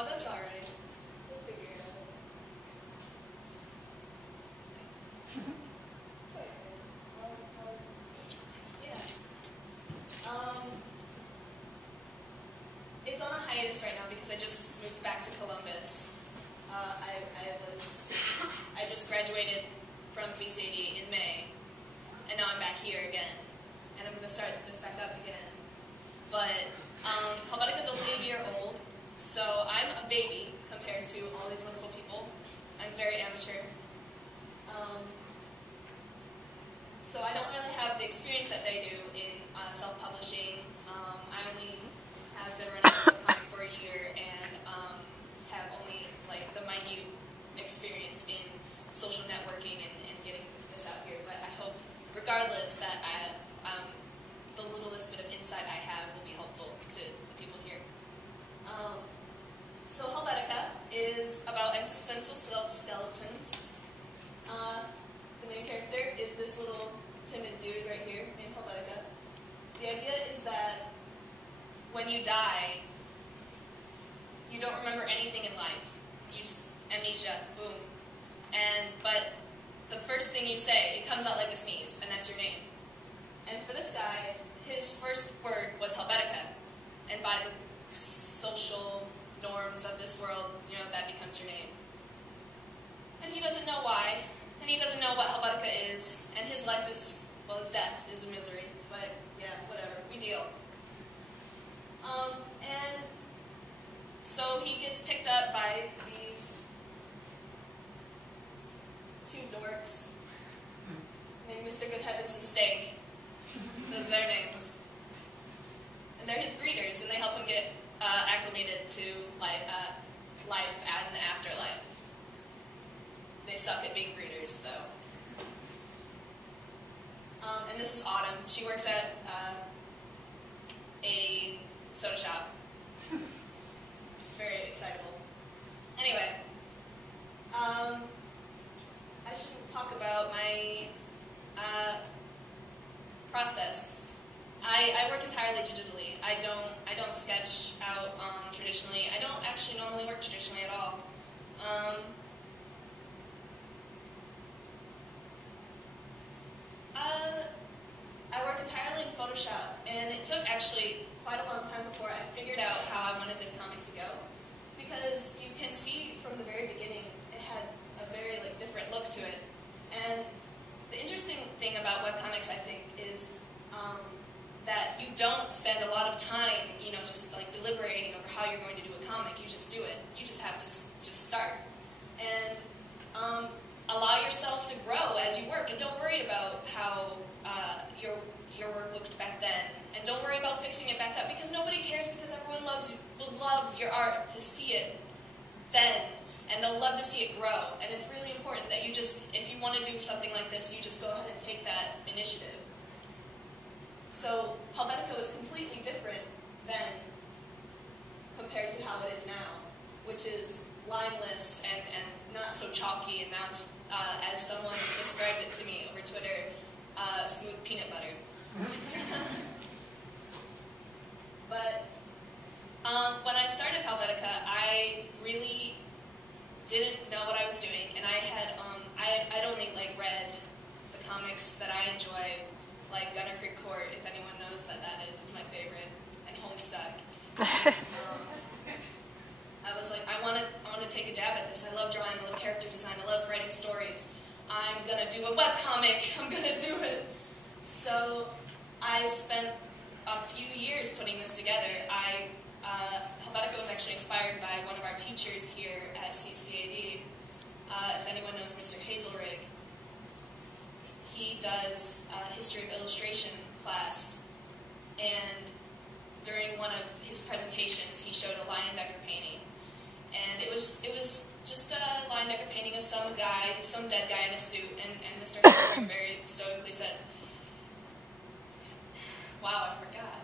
That's alright. We'll figure it out. It's okay. Yeah. It's on a hiatus right now because I just moved back to Columbus. I just graduated from CCAD in May, and now I'm back here again, and I'm going to start this back up again. But Helvetica is only a year old, so I'm a baby compared to all these wonderful people. I'm very amateur. So I don't really have the experience that they do in self-publishing. I only have been running this comic for a year and have only like the minute experience in social networking and getting this out here. But I hope, regardless, that the littlest bit of insight I have will be helpful to the people here. So Helvetica is about existential skeletons. The main character is this little timid dude right here named Helvetica. The idea is that when you die, you don't remember anything in life. You just, amnesia, boom. But the first thing you say, it comes out like a sneeze, and that's your name. And for this guy, his first word was Helvetica. And by the social norms of this world, that becomes your name. And he doesn't know why, and he doesn't know what Helvetica is, and his life is, well, his death is a misery. But yeah, whatever, we deal. And so he gets picked up by these two dorks named Mr. Good Heavens and Steak. Those are their names. And they're his greeters, and they help him get acclimated to life and the afterlife. They suck at being greeters, though. And this is Autumn. She works at a soda shop. She's very excitable. Anyway, I should talk about my process. I work entirely digitally. I don't sketch out traditionally. I don't actually normally work traditionally at all. I work entirely in Photoshop, and it took actually quite a long time before I figured out how I wanted this comic to go, because you can see from the very beginning it had a very different look to it. And the interesting thing about webcomics, I think, is that you don't spend a lot of time, just deliberating over how you're going to do a comic. You just do it. You just have to just start. And allow yourself to grow as you work, and don't worry about how your work looked back then, and don't worry about fixing it back up, because nobody cares, because everyone will love your art to see it then, and they'll love to see it grow. And it's really important that you just, if you want to do something like this, you just go ahead and take that initiative. So Helvetica was completely different then compared to how it is now, which is lineless and not so chalky, and now it's, as someone described it to me over Twitter, smooth peanut butter. But when I started Helvetica, I really didn't know what I was doing, and I'd only read the comics that I enjoy, like Gunner Creek Court, if anyone knows that is. It's my favorite, and Homestuck. I was like, I want to take a jab at this. I love drawing, I love character design, I love writing stories. I'm going to do a webcomic. I'm going to do it. So I spent a few years putting this together. Helvetica was actually inspired by one of our teachers here at CCAD. If anyone knows Mr. Hazelrig, he does a history of illustration class, and during one of his presentations, he showed a Leyendecker painting, and it was just a Leyendecker painting of some dead guy in a suit, and Mr. Hazelrig very stoically said, "Wow, I forgot."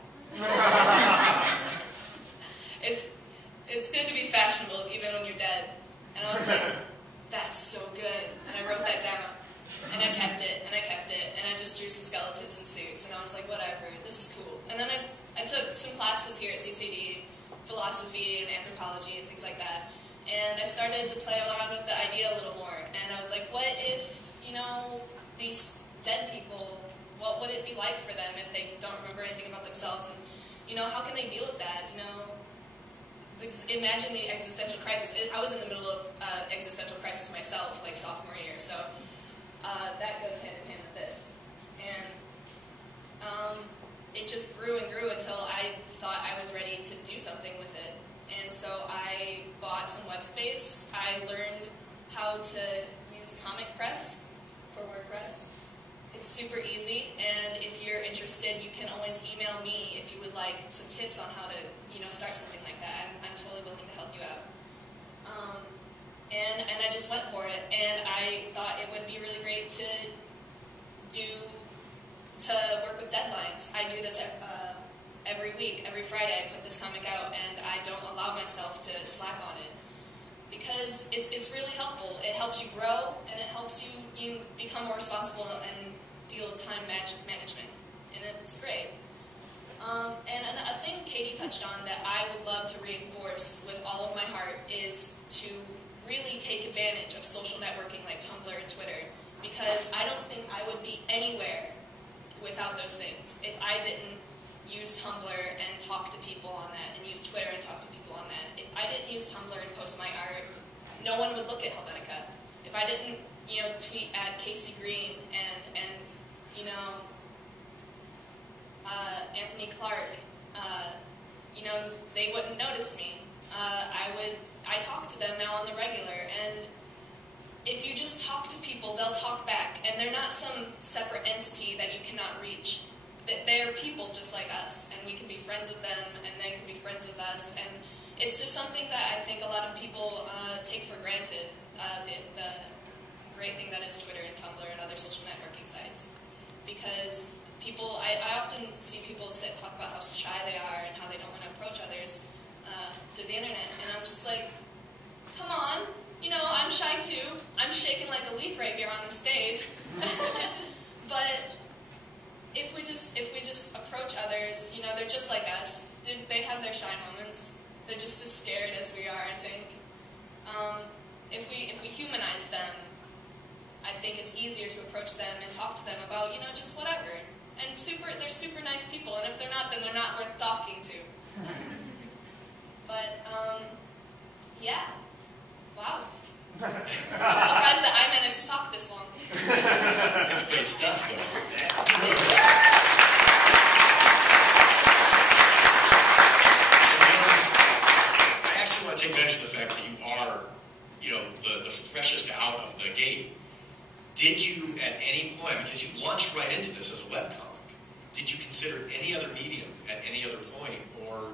It's good to be fashionable even when you're dead. And I was like, that's so good. And I wrote that down. And I kept it, and I kept it, and I just drew some skeletons and suits, and I was like, whatever, this is cool. And then I took some classes here at CCAD, philosophy and anthropology and things like that. And I started to play around with the idea a little more. And I was like, what if, these dead people, what would it be like for them if they don't remember anything about themselves? And, how can they deal with that? Imagine the existential crisis. I was in the middle of existential crisis myself, sophomore year, so that goes hand in hand with this. And it just grew and grew until I thought I was ready to do something with it. And so I bought some web space. I learned how to use Comic Press for WordPress. It's super easy, and if you're interested, you can always email me if you would like some tips on how to, start something like that. I'm totally willing to help you out. And I just went for it, and I thought it would be really great to work with deadlines. I do this every week, every Friday. I put this comic out, and I don't allow myself to slack on it, because it's really helpful. It helps you grow, and it helps you become more responsible and deal with time management, and it's great. And a thing Katie touched on that I would love to reinforce with all of my heart is to really take advantage of social networking like Tumblr and Twitter, because I don't think I would be anywhere without those things. If I didn't use Tumblr and talk to people on that, and use Twitter and talk to people on that, if I didn't use Tumblr and post my art, no one would look at Helvetica. If I didn't, tweet at Casey Green and Anthony Clark, they wouldn't notice me. I talk to them now on the regular, and if you just talk to people, they'll talk back, and they're not some separate entity that you cannot reach. They're people just like us, and we can be friends with them, and they can be friends with us, and it's just something that I think a lot of people take for granted, the great thing that is Twitter and Tumblr and other social networking sites. Because people, I often see people talk about how shy they are and how they don't want to approach others through the internet, and I'm just like, come on, I'm shy too. I'm shaking like a leaf right here on the stage. But if we just approach others, they're just like us. They have their shy moments. They're just as scared as we are, I think. If we humanize them, I think it's easier to approach them and talk to them about, just whatever. And they're super nice people, and if they're not, then they're not worth talking to. But, yeah. Wow. I'm surprised that I managed to talk this long. It's great stuff, though. I actually want to take advantage of the fact that you are, the freshest out of the gate. Did you, at any point, because you launched right into this as a webcomic, did you consider any other medium at any other point, or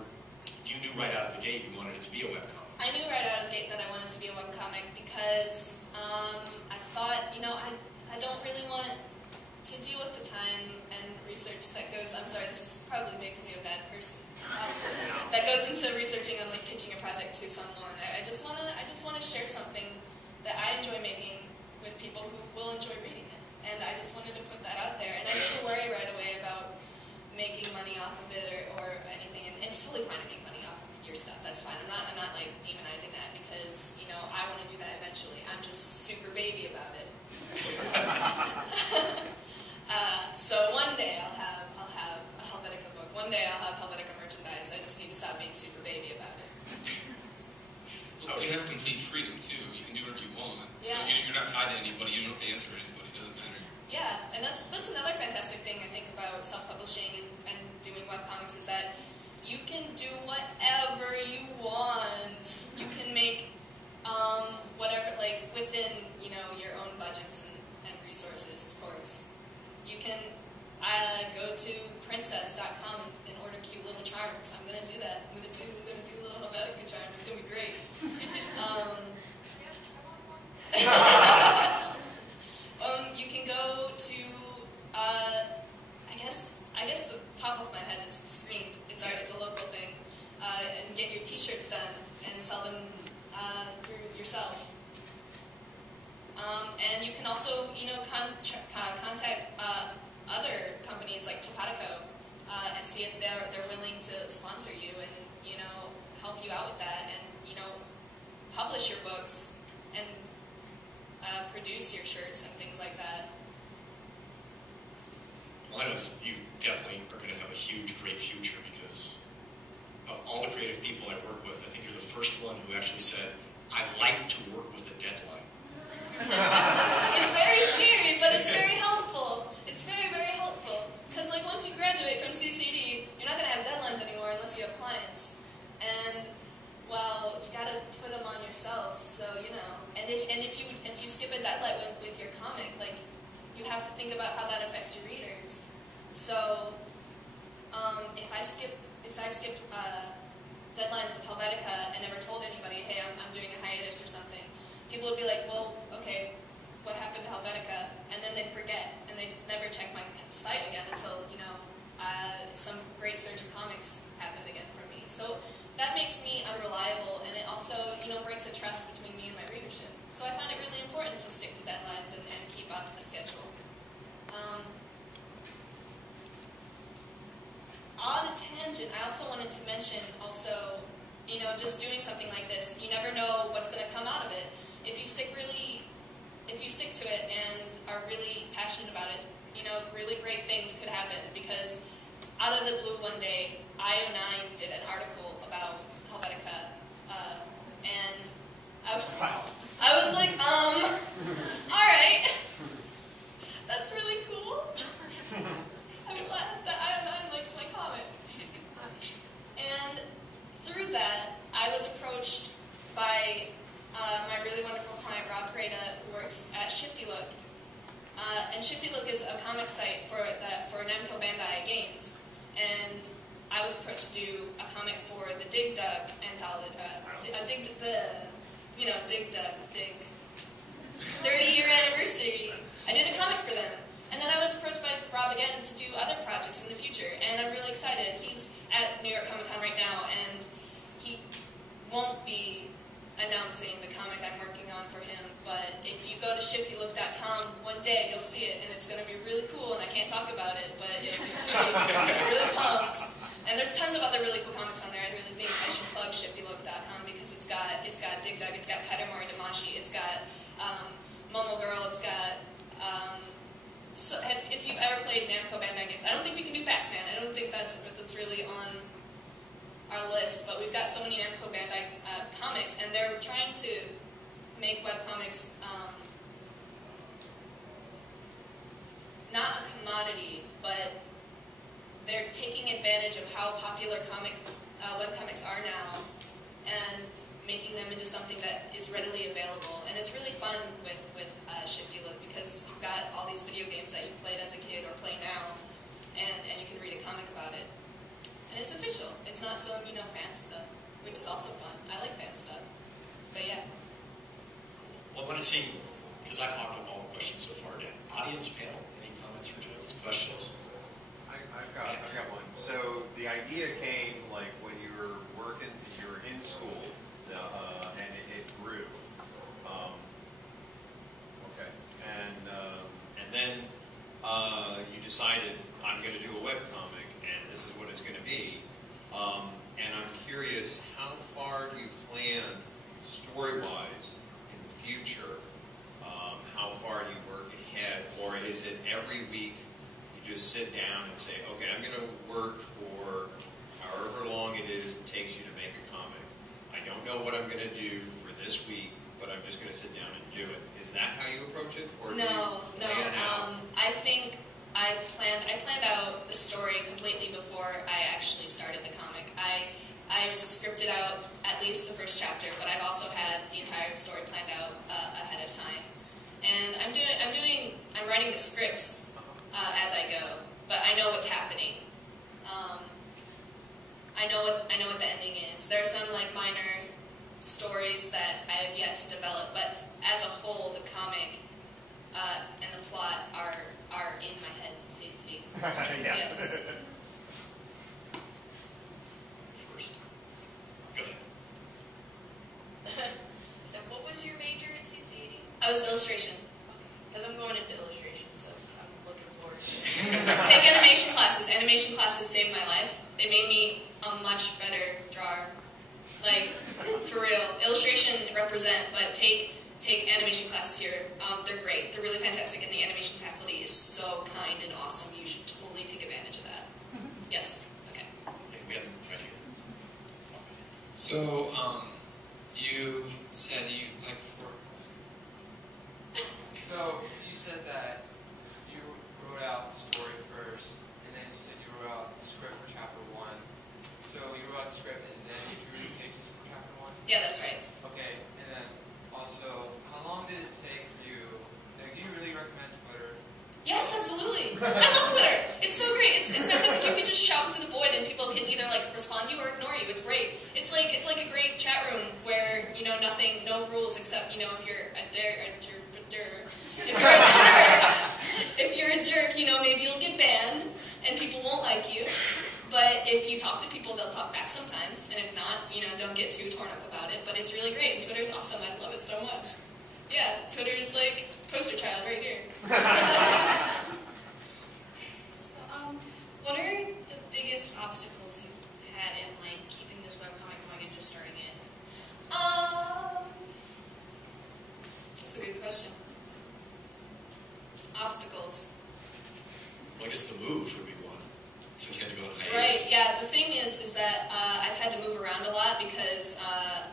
you knew right out of the gate you wanted it to be a webcomic? I knew right out of the gate that I wanted to be a webcomic because I thought, I don't really want to deal with the time and research that goes, I'm sorry, this probably makes me a bad person, that goes into researching and pitching a project to someone. I just want to share something that I enjoy making with people who will enjoy reading it. And I just wanted to put that out there. And I didn't worry right away about making money off of it or anything. And it's totally fine to make money off of your stuff. That's fine. I'm not demonizing that because, I want to do that eventually. I'm just super baby about it. So one day I'll have a Helvetica book. One day I'll have Helvetica merchandise. I just need to stop being super baby about it. Well, you have complete freedom too. You can do whatever you want. So Yeah. you're not tied to anybody. You don't have to answer to anybody. It doesn't matter. Yeah, and that's another fantastic thing I think about self-publishing and doing webcomics is that you can do whatever you want. You can make whatever, within, your own budgets and resources, of course. You can go to princess.com and order cute little charms. I'm going to do that. I'm going to do little Helvetica charms. It's going to be great. You can go to, I guess the top of my head is Scream. It's a local thing. And get your t-shirts done and sell them through yourself. And you can also, contact other companies like Topatico and see if they're willing to sponsor you and, help you out with that and, publish your books and produce your shirts and things like that. Well, I know you definitely are going to have a huge, great future because of all the creative people I work with, I think you're the first one who actually said, I like to work with a deadline. It's very scary, but it's very helpful. It's very, very helpful. Because once you graduate from CCAD, you're not going to have deadlines anymore unless you have clients. And, well, you got to put them on yourself, so, And if you skip a deadline with your comic, you have to think about how that affects your readers. So, if I skipped deadlines with Helvetica and never told anybody, hey, I'm doing a hiatus or something, people would be like, well, okay, what happened to Helvetica? And then they'd forget, and they'd never check my site again until, some great surge of comics happened again for me. So that makes me unreliable, and it also, breaks the trust between me and my readership. So I find it really important to stick to deadlines and keep up a schedule. On a tangent, I also wanted to mention also, you know, just doing something like this, you never know what's going to come out of it. If you stick to it and are really passionate about it, you know, really great things could happen, because out of the blue one day, IO9 did an article about Helvetica, and I was like, alright, that's really cool. I'm glad that IO9 likes my comic. And through that, I was approached by my really wonderful client, Rob Pareda, who works at Shifty Look. And Shifty Look is a comic site for Namco Bandai games. And I was approached to do a comic for the Dig Dug anthology, Dig Dug 30-year anniversary. I did a comic for them. And then I was approached by Rob again to do other projects in the future. And I'm really excited. He's at New York Comic Con right now, and he won't be announcing the comic I'm working on for him, but if you go to shiftylook.com one day, you'll see it, and it's going to be really cool, and I can't talk about it, but it'll be sweet. I'm really pumped. And there's tons of other really cool comics on there. I really think I should plug shiftylook.com, because it's got Dig Dug, it's got Katamari Damashi, it's got Momo Girl, it's got... so if you've ever played Namco Bandai games, I don't think we can do Pac-Man. I don't think that's really on our list, but we've got so many Namco Bandai comics, and they're trying to make webcomics not a commodity, but they're taking advantage of how popular webcomics are now and making them into something that is readily available. And it's really fun with Shifty Look, because you've got all these video games that you've played as a kid or play now, and you can read a comic about it. And it's official. It's not some, fan stuff, which is also fun. I like fan stuff. But yeah. Well, I want to see, because I've hogged up all the questions so far. Again, audience panel, any comments for Joe's questions? I've got one. So the idea came like when you were working, you were in school, and it grew. Okay. And then you decided, I'm going to do a webcomic, and this is what it's going to be. And I'm curious, how far do you plan, story-wise, in the future? How far do you work ahead? Or is it every week you just sit down and say, okay, I'm going to work for however long it is it takes you to make a comic. I don't know what I'm going to do for this week, but I'm just going to sit down and do it. Is that how you approach it? Or No. I think I planned out the story completely before I actually started the comic. I scripted out at least the first chapter, but I've also had the entire story planned out ahead of time. And I'm writing the scripts as I go, but I know what's happening. I know what the ending is. There are some minor stories that I have yet to develop, but as a whole, the comic and the plot are in my head safely. Yeah. Yes. First. Go ahead. And what was your major at CCAD? I was illustration. Because I'm going into illustration, so I'm looking forward to it. Take animation classes. Animation classes saved my life. They made me a much better drawer. For real. Illustration represent, but take animation classes here. They're great. They're really fantastic, and the animation faculty is so kind and awesome. You should totally take advantage of that. Yes. Okay. We have right here. So, you said you, before. So, you said that you wrote out the story first, and then you said you wrote out the script for chapter 1. So, you wrote out the script, and then you drew the pages for chapter 1? Yeah, that's right. Okay, and then also, how long did it take for you, do you really recommend Twitter? Yes, absolutely. I love Twitter. It's so great. It's fantastic. You can just shout into the void, and people can either respond to you or ignore you. It's great. It's like a great chat room where nothing, no rules except if you're if you're a jerk, maybe you'll get banned and people won't like you. But if you talk to people, they'll talk back sometimes, and if not, don't get too torn up about it. But it's really great. Twitter's awesome. I love it so much. Yeah, Twitter's poster child right here. So, what are the biggest obstacles you've webcomic going and just starting it? That's a good question. Obstacles. Well, I guess the move would be one, since you had to go on hiatus. Right, yeah. The thing is that I've had to move around a lot because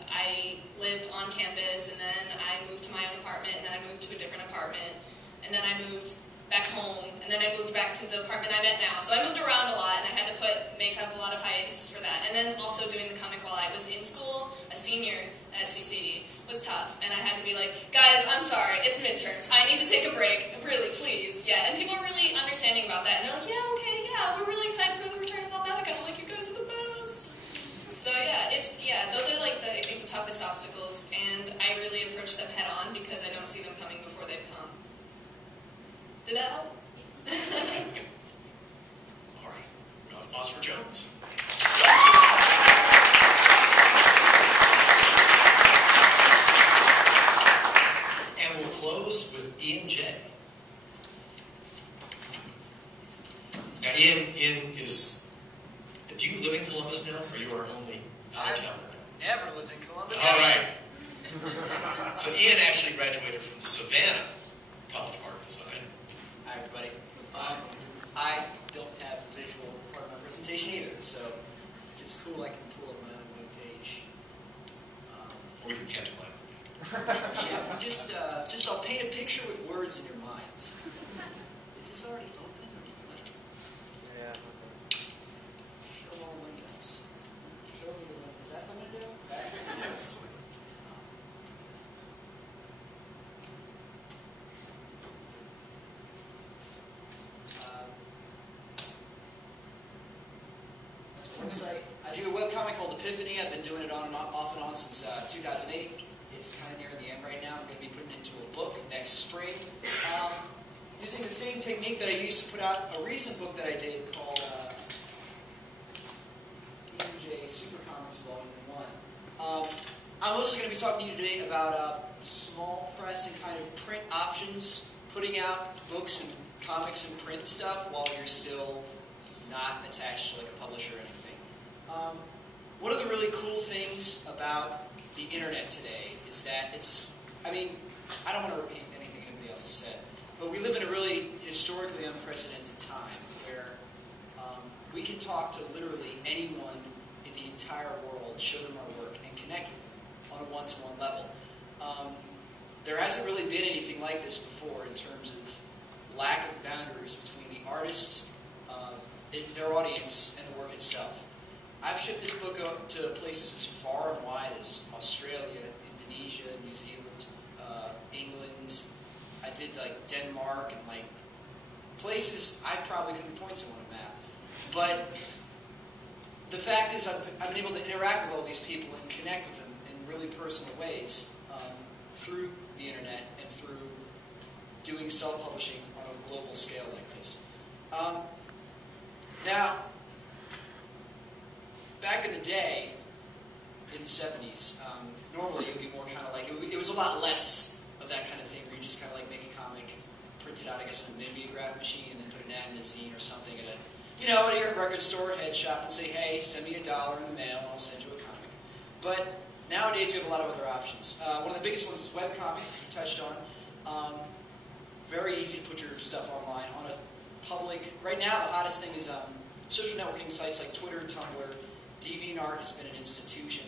I lived on campus, and then I moved to my own apartment, and then I moved to a different apartment, and then I moved back home, and then I moved back to the apartment I'm at now. So I moved around a lot, and I had to make up a lot of hiatuses for that. And then also doing the comic while I was in school, a senior at CCAD, was tough. And I had to be like, guys, I'm sorry, it's midterms. I need to take a break. Really, please. Yeah, and people are really understanding about that. And they're like, yeah, okay, yeah, we're really excited for the return of Alphabetica. I'm like, you guys are the best. So yeah, those are like I think the toughest obstacles. And I really approach them head on because I don't see them coming before they've come. Did that help? All right. Round of applause for Jones. And we'll close with Ian J. Now, Ian is. Do you live in Columbus now, or you are only out of town? Never lived in Columbus. All right. So Ian actually graduated from the Savannah College of Art and Design. Hi, everybody. I don't have a visual part of my presentation either, so if it's cool, I can pull up my own webpage. Or we can pantomime. Yeah, I'll paint a picture with words in your minds. Is this already open? Yeah. Show all windows. Show me the window. Is that the window? That's the window. That's the window. That's my website. I do a webcomic called Epiphany. I've been doing it on and off and on since 2008. It's kind of near the end right now. I'm going to be putting it into a book next spring. Using the same technique that I used to put out a recent book that I did called EJ Super Comics Volume 1. I'm also going to be talking to you today about small press and kind of print options, putting out books and comics and print stuff while you're still not attached to like a publisher or anything. One of the really cool things about the internet today is that I don't want to repeat anything anybody else has said, but we live in a really historically unprecedented time where we can talk to literally anyone in the entire world, show them our work, and connect with them on a one-to-one level. There hasn't really been anything like this before in terms of lack of boundaries between the artist, their audience, and the work itself. I've shipped this book to places as far and wide as Australia, Indonesia, New Zealand, England. I did like Denmark and like places I probably couldn't point to on a map. But the fact is I've been able to interact with all these people and connect with them in really personal ways through the internet and through doing self-publishing on a global scale like this. Now, back in the day, in the 70s, normally it would be more kind of like, it was a lot less of that kind of thing where you just kind of like make a comic, print it out, I guess, on a mimeograph machine, and then put an ad in a zine or something at your record store, head shop, and say, hey, send me $1 in the mail, and I'll send you a comic. But nowadays we have a lot of other options. One of the biggest ones is webcomics, as we touched on. Very easy to put your stuff online on a public. Right now, the hottest thing is social networking sites like Twitter, Tumblr. DeviantArt has been an institution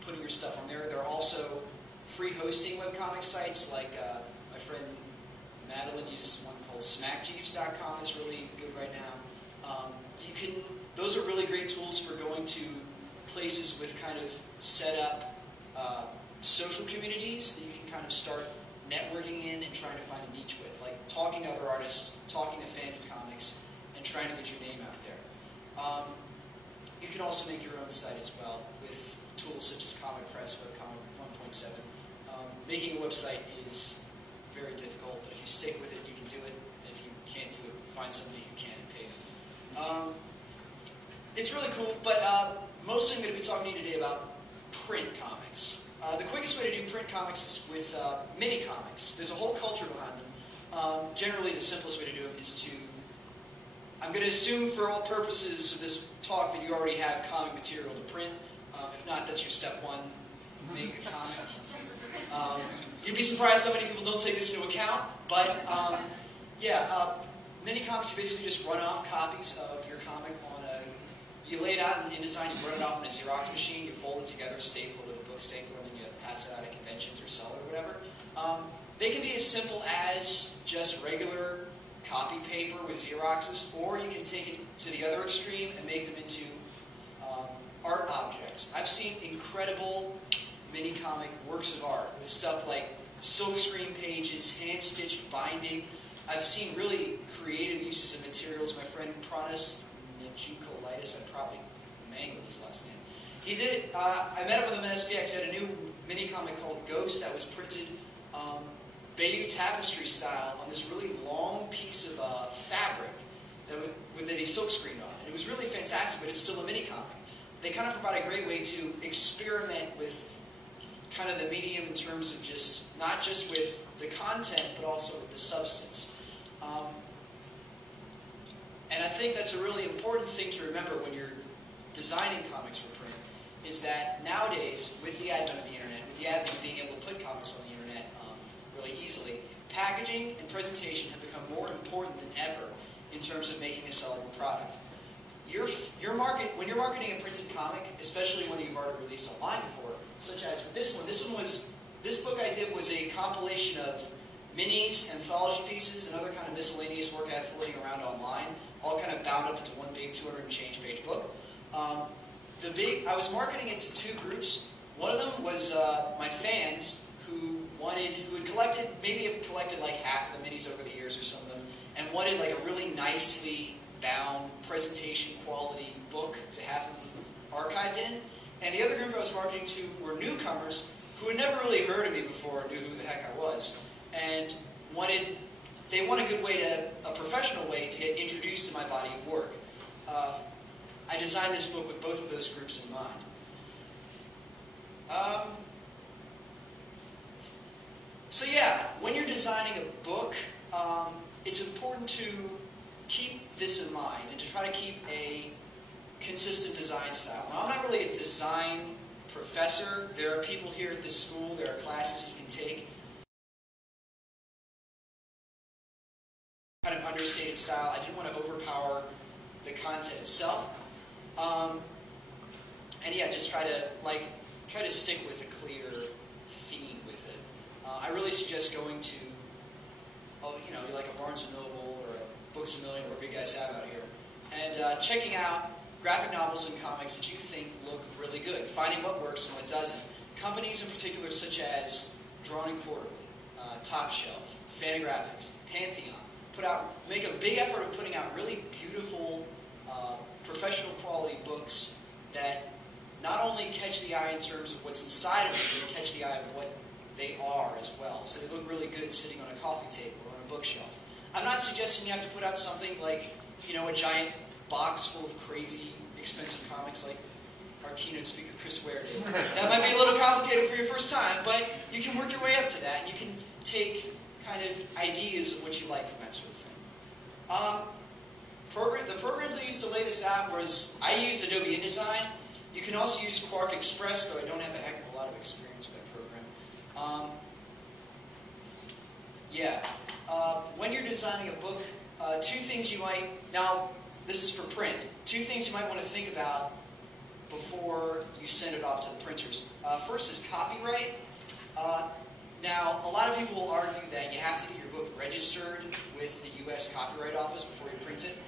putting your stuff on there. There are also free hosting webcomic sites like my friend Madeline uses one called smackjeeves.com. It's really good right now. Those are really great tools for going to places with kind of set up social communities that you can kind of start networking in and trying to find a niche with, like talking to other artists, talking to fans of comics, and trying to get your name out there. You can also make your own site as well with tools such as Comic Press, Webcomic 1.7. Making a website is very difficult, but if you stick with it, you can do it. And if you can't do it, find somebody who can and pay them. It's really cool, but mostly I'm going to be talking to you today about print comics. The quickest way to do print comics is with mini comics. There's a whole culture behind them. Generally, the simplest way to do them is to, I'm going to assume for all purposes of this talk that you already have comic material to print. If not, that's your step one, make a comic. You'd be surprised how many people don't take this into account, but mini comics basically just run off copies of your comic on a, you lay it out in InDesign, you run it off in a Xerox machine, you fold it together, staple it with a book stapler, and then you pass it out at conventions or sell it or whatever. They can be as simple as just regular copy paper with Xeroxes, or you can take it to the other extreme and make them into art objects. I've seen incredible mini comic works of art with stuff like silkscreen pages, hand-stitched binding. I've seen really creative uses of materials. My friend Pranas Najukolaitis, I probably mangled his last name. He did it. I met up with him at SPX. He had a new mini comic called Ghost that was printed Bayeux tapestry style on this really long piece of fabric that he silkscreened on. And it was really fantastic, but it's still a mini comic. They kind of provide a great way to experiment with kind of the medium in terms of just, not just with the content, but also with the substance. And I think that's a really important thing to remember when you're designing comics for print, is that nowadays, with the advent of the internet, with the advent of being able to put comics on the internet really easily, packaging and presentation have become more important than ever in terms of making a sellable product. When you're marketing a printed comic, especially one that you've already released online before, such as with this one. This book I did was a compilation of minis, anthology pieces, and other kind of miscellaneous work I had floating around online, all kind of bound up into one big 200 and change page book. I was marketing it to two groups. One of them was my fans who had collected, maybe have collected like half of the minis over the years or some of them, and wanted like a really nicely bound presentation quality book to have them archived in. And the other group I was marketing to were newcomers who had never really heard of me before or knew who the heck I was, and they want a good way a professional way to get introduced to my body of work. I designed this book with both of those groups in mind. So yeah, when you're designing a book, it's important to keep this in mind and to try to keep a consistent design style. Now, I'm not really a design professor. There are people here at this school, there are classes you can take. Kind of understated style. I didn't want to overpower the content itself. And yeah, just try to stick with a clear theme with it. I really suggest going to, like a Barnes & Noble or a Books A Million, or whatever you guys have out here, and checking out graphic novels and comics that you think look really good, finding what works and what doesn't. Companies in particular such as Drawn and Quarterly, Top Shelf, Fantagraphics, Pantheon, make a big effort of putting out really beautiful, professional quality books that not only catch the eye in terms of what's inside of them, but catch the eye of what they are as well. So they look really good sitting on a coffee table or on a bookshelf. I'm not suggesting you have to put out something like, a giant box full of crazy, expensive comics like our keynote speaker, Chris Ware, did. That might be a little complicated for your first time, but you can work your way up to that, and you can take kind of ideas of what you like from that sort of thing. The programs I used to lay this out was, I used Adobe InDesign. You can also use Quark Express, though I don't have a heck of a lot of experience with that program. When you're designing a book, two things you might, now this is for print, two things you might want to think about before you send it off to the printers. First is copyright. Now, a lot of people will argue that you have to get your book registered with the U.S. Copyright Office before you print it.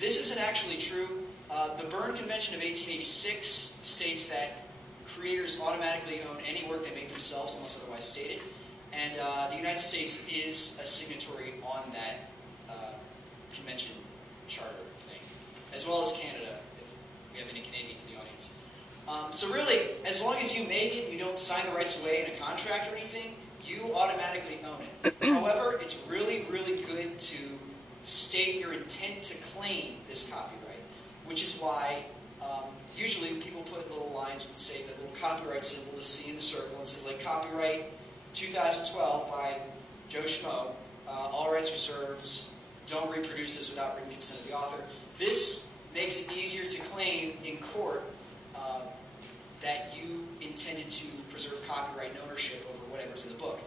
This isn't actually true. The Berne Convention of 1886 states that creators automatically own any work they make themselves unless otherwise stated. And the United States is a signatory on that convention charter thing, as well as Canada, if we have any Canadians in the audience. So really, as long as you make it and you don't sign the rights away in a contract or anything, you automatically own it. However, it's really, really good to state your intent to claim this copyright, which is why usually people put little lines that say the little copyright symbol, the C in the circle, and says like copyright 2012 by Joe Schmo, all rights reserved, don't reproduce this without written consent of the author. This makes it easier to claim in court that you intended to preserve copyright and ownership over whatever's in the book,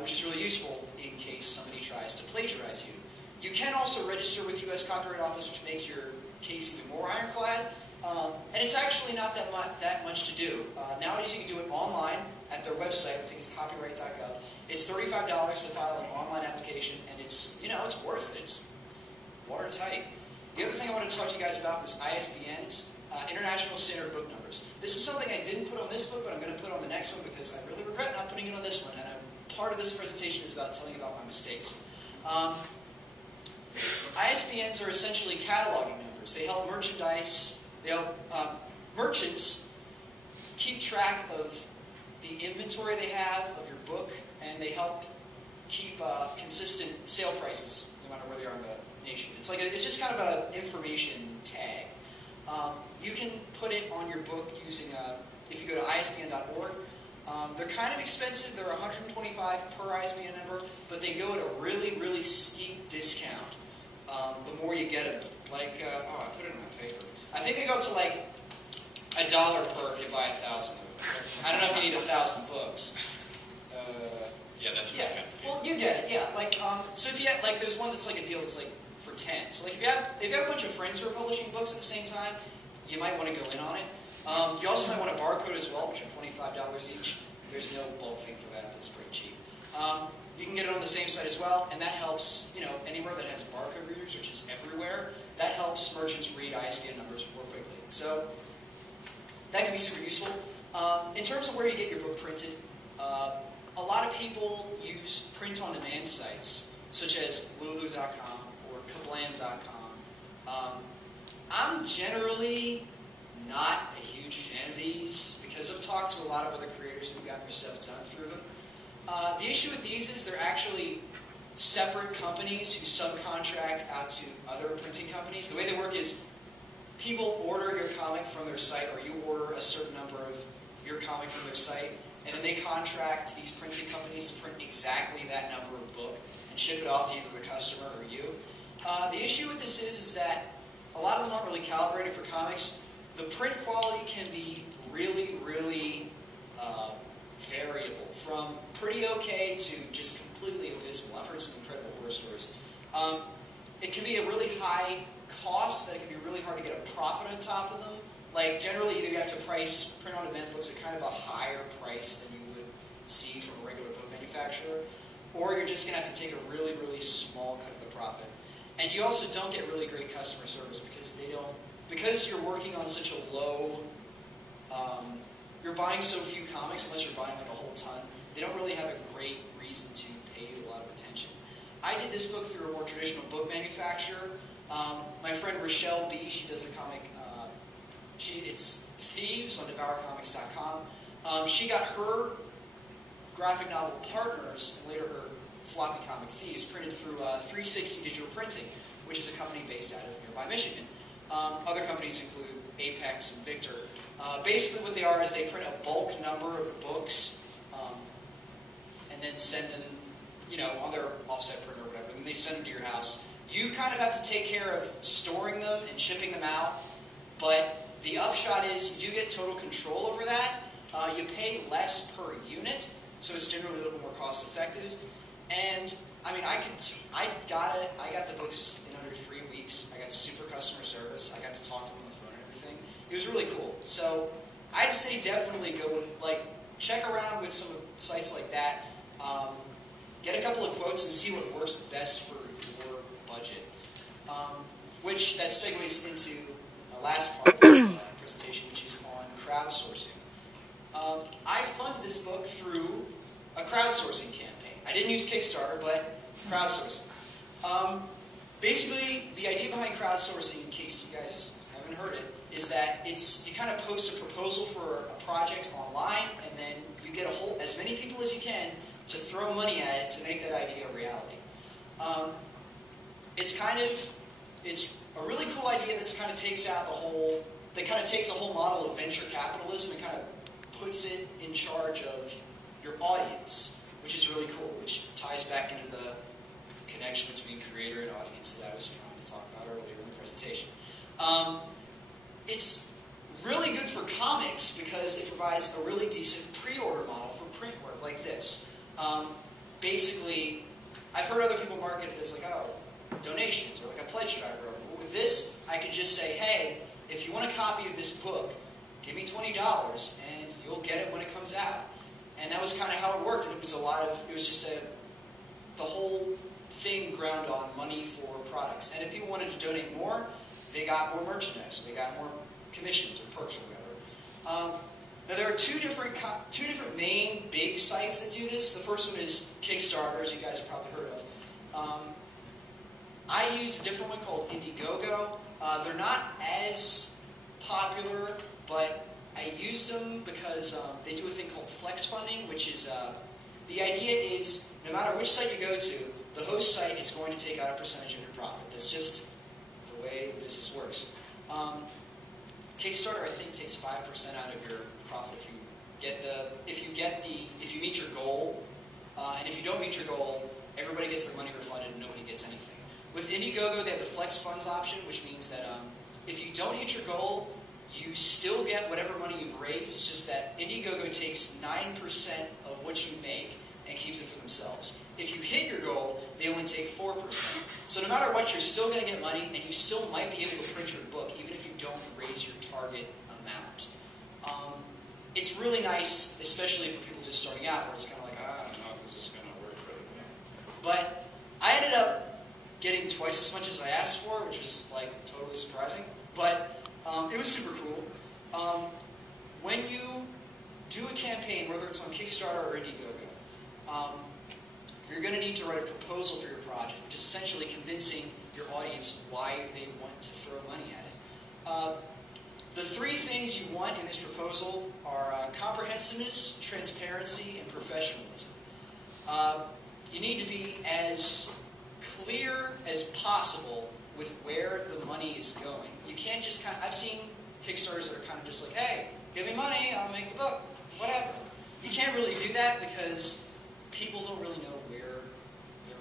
which is really useful in case somebody tries to plagiarize you. You can also register with the U.S. Copyright Office, which makes your case even more ironclad. And it's actually not that much to do. Nowadays you can do it online at their website. I think it's copyright.gov. It's $35 to file an online application, and it's, you know, it's worth it. It's watertight. The other thing I wanted to talk to you guys about was ISBNs, International Standard Book Numbers. This is something I didn't put on this book, but I'm going to put on the next one because I really regret not putting it on this one. And part of this presentation is about telling you about my mistakes. ISBNs are essentially cataloging numbers. They help merchandise. They help merchants keep track of the inventory they have of your book, and they help keep consistent sale prices no matter where they are in the nation. It's like it's just kind of an information tag. You can put it on your book using if you go to ISBN.org. They're kind of expensive. They're $125 per ISBN number, but they go at a really, really steep discount the more you get of them. Like, oh, I put it in my paper. I think they go up to like $1 per if you buy 1,000 of them. I don't know if you need 1,000 books. Yeah, that's what I got. Well, you get it. Yeah, like so if you have, like, there's one that's like a deal that's like for 10. So like if you have a bunch of friends who are publishing books at the same time, you might want to go in on it. You also might want a barcode as well, which are $25 each. There's no bulk thing for that, but it's pretty cheap. You can get it on the same site as well, and that helps, you know, anywhere that has barcode readers, which is everywhere, that helps merchants read ISBN numbers more quickly. So that can be super useful. In terms of where you get your book printed, a lot of people use print-on-demand sites, such as Lulu.com or Kablam.com. I'm generally not a huge fan of these because I've talked to a lot of other creators who've gotten their stuff done through them. The issue with these is they're actually separate companies who subcontract out to other printing companies. The way they work is people order your comic from their site, or you order a certain number of your comic from their site, and then they contract these printing companies to print exactly that number of book and ship it off to either the customer or you. The issue with this is that a lot of them aren't really calibrated for comics. The print quality can be really, really variable, from pretty okay to just completely abysmal. I've heard some incredible horror stories. It can be a really high cost that it can be really hard to get a profit on top of them. Like, generally, either you have to price print-on-demand books at kind of a higher price than you would see from a regular book manufacturer, or you're just going to have to take a really, really small cut of the profit. And you also don't get really great customer service because because you're working on such a low, you're buying so few comics, unless you're buying like a whole ton, they don't really have a great reason to pay you a lot of attention. I did this book through a more traditional book manufacturer. My friend Rochelle B, she does the comic, it's Thieves on devourcomics.com. She got her graphic novel Partners, and later her floppy comic Thieves, printed through 360 Digital Printing, which is a company based out of nearby Michigan. Other companies include Apex and Victor. Basically what they are is they print a bulk number of books and then send them, you know, on their offset printer or whatever, and they send them to your house. You kind of have to take care of storing them and shipping them out, but the upshot is you do get total control over that. You pay less per unit, so it's generally a little bit more cost effective. And I mean, I got it. I got the books in under 3 weeks. I got super customer service. I got to talk to them on the phone and everything. It was really cool. So I'd say definitely go with, like, check around with some sites like that. Get a couple of quotes and see what works best for your budget. Which that segues into the last part of the presentation, which is on crowdsourcing. I funded this book through a crowdsourcing campaign. I didn't use Kickstarter, but crowdsourcing. Basically, the idea behind crowdsourcing, in case you guys haven't heard it, is that you kind of post a proposal for a project online, and then you get as many people as you can to throw money at it to make that idea a reality. It's a really cool idea that's kind of takes the whole model of venture capitalism and kind of puts it in charge of your audience, which is really cool, which ties back into the connection between creator and audience that I was trying to talk about earlier in the presentation. basically, I've heard other people market it as like, oh, donations or like a pledge drive. But with this, I could just say, hey, if you want a copy of this book, give me $20 and you'll get it when it comes out. And that was kind of how it worked. And it was the whole thing ground on money for products. And if people wanted to donate more, they got more merchandise. They got more commissions or perks or whatever. Now there are two different main big sites that do this. The first one is Kickstarter, as you guys have probably heard of. I use a different one called Indiegogo. They're not as popular, but I use them because they do a thing called flex funding, which is the idea is no matter which site you go to, the host site is going to take out a percentage of your profit. That's just the way the business works. Kickstarter, I think, takes 5% out of your profit if you meet your goal, and if you don't meet your goal, everybody gets their money refunded and nobody gets anything. With Indiegogo, they have the flex funds option, which means that if you don't hit your goal, you still get whatever money you've raised. It's just that Indiegogo takes 9% of what you make and keeps it for themselves. If you hit your goal, they only take 4%. So no matter what, you're still going to get money, and you still might be able to print your book, even if you don't raise your target amount. It's really nice, especially for people just starting out, where it's kind of like, I don't know if this is going to work really well. But I ended up getting twice as much as I asked for, which was like totally surprising. But it was super cool. When you do a campaign, whether it's on Kickstarter or Indiegogo, you're going to need to write a proposal for your project, which is essentially convincing your audience why they want to throw money at it. The three things you want in this proposal are comprehensiveness, transparency, and professionalism. You need to be as clear as possible with where the money is going. You can't just I've seen Kickstarters that are kind of just like, hey, give me money, I'll make the book, whatever. You can't really do that because people don't really know where their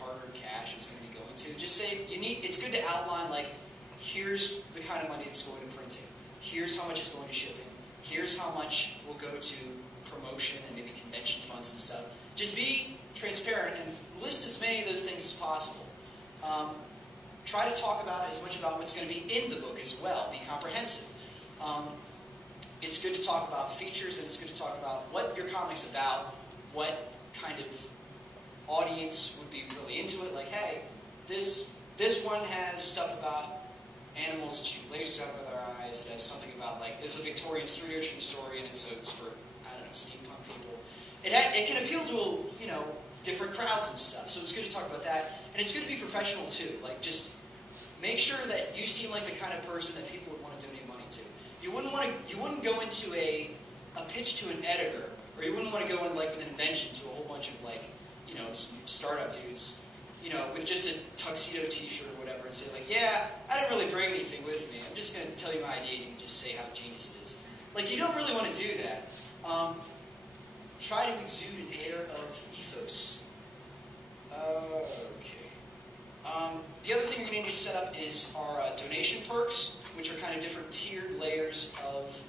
hard-earned cash is going to be going to. Just say, it's good to outline, like, here's the kind of money that's going to printing. Here's how much is going to shipping. Here's how much will go to promotion and maybe convention funds and stuff. Just be transparent and list as many of those things as possible. Try to talk about as much about what's going to be in the book as well. Be comprehensive. It's good to talk about features, and it's good to talk about what your comic's about, what kind of audience would be really into it. Like, hey, this one has stuff about animals that shoot lasers out of their eyes. It has something about, like, there's a Victorian street urchin story, and it's for, I don't know, steampunk people. It can appeal to, different crowds and stuff. So it's good to talk about that. And it's good to be professional, too. Like, just make sure that you seem like the kind of person that people would want to donate money to. You wouldn't go into a pitch to an editor, or you wouldn't want to go in, like, with an invention to a whole bunch of, like, some startup dudes, with just a tuxedo t-shirt or whatever, and say, like, yeah, I didn't really bring anything with me. I'm just going to tell you my idea, and you can just say how genius it is. Like, you don't really want to do that. Try to exude an air of ethos. Okay. The other thing you're going to need to set up is our donation perks, which are kind of different tiered layers of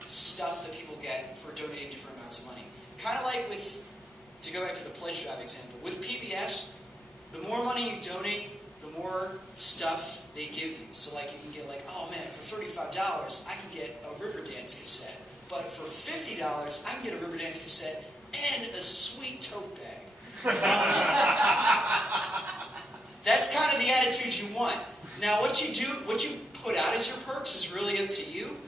stuff that people get for donating different amounts of money. Kind of like to go back to the pledge drive example, with PBS, the more money you donate, the more stuff they give you. So like you can get like, oh man, for $35, I can get a Riverdance cassette. But for $50, I can get a Riverdance cassette and a sweet tote bag. That's kind of the attitude you want. Now what you put out as your perks is really up to you.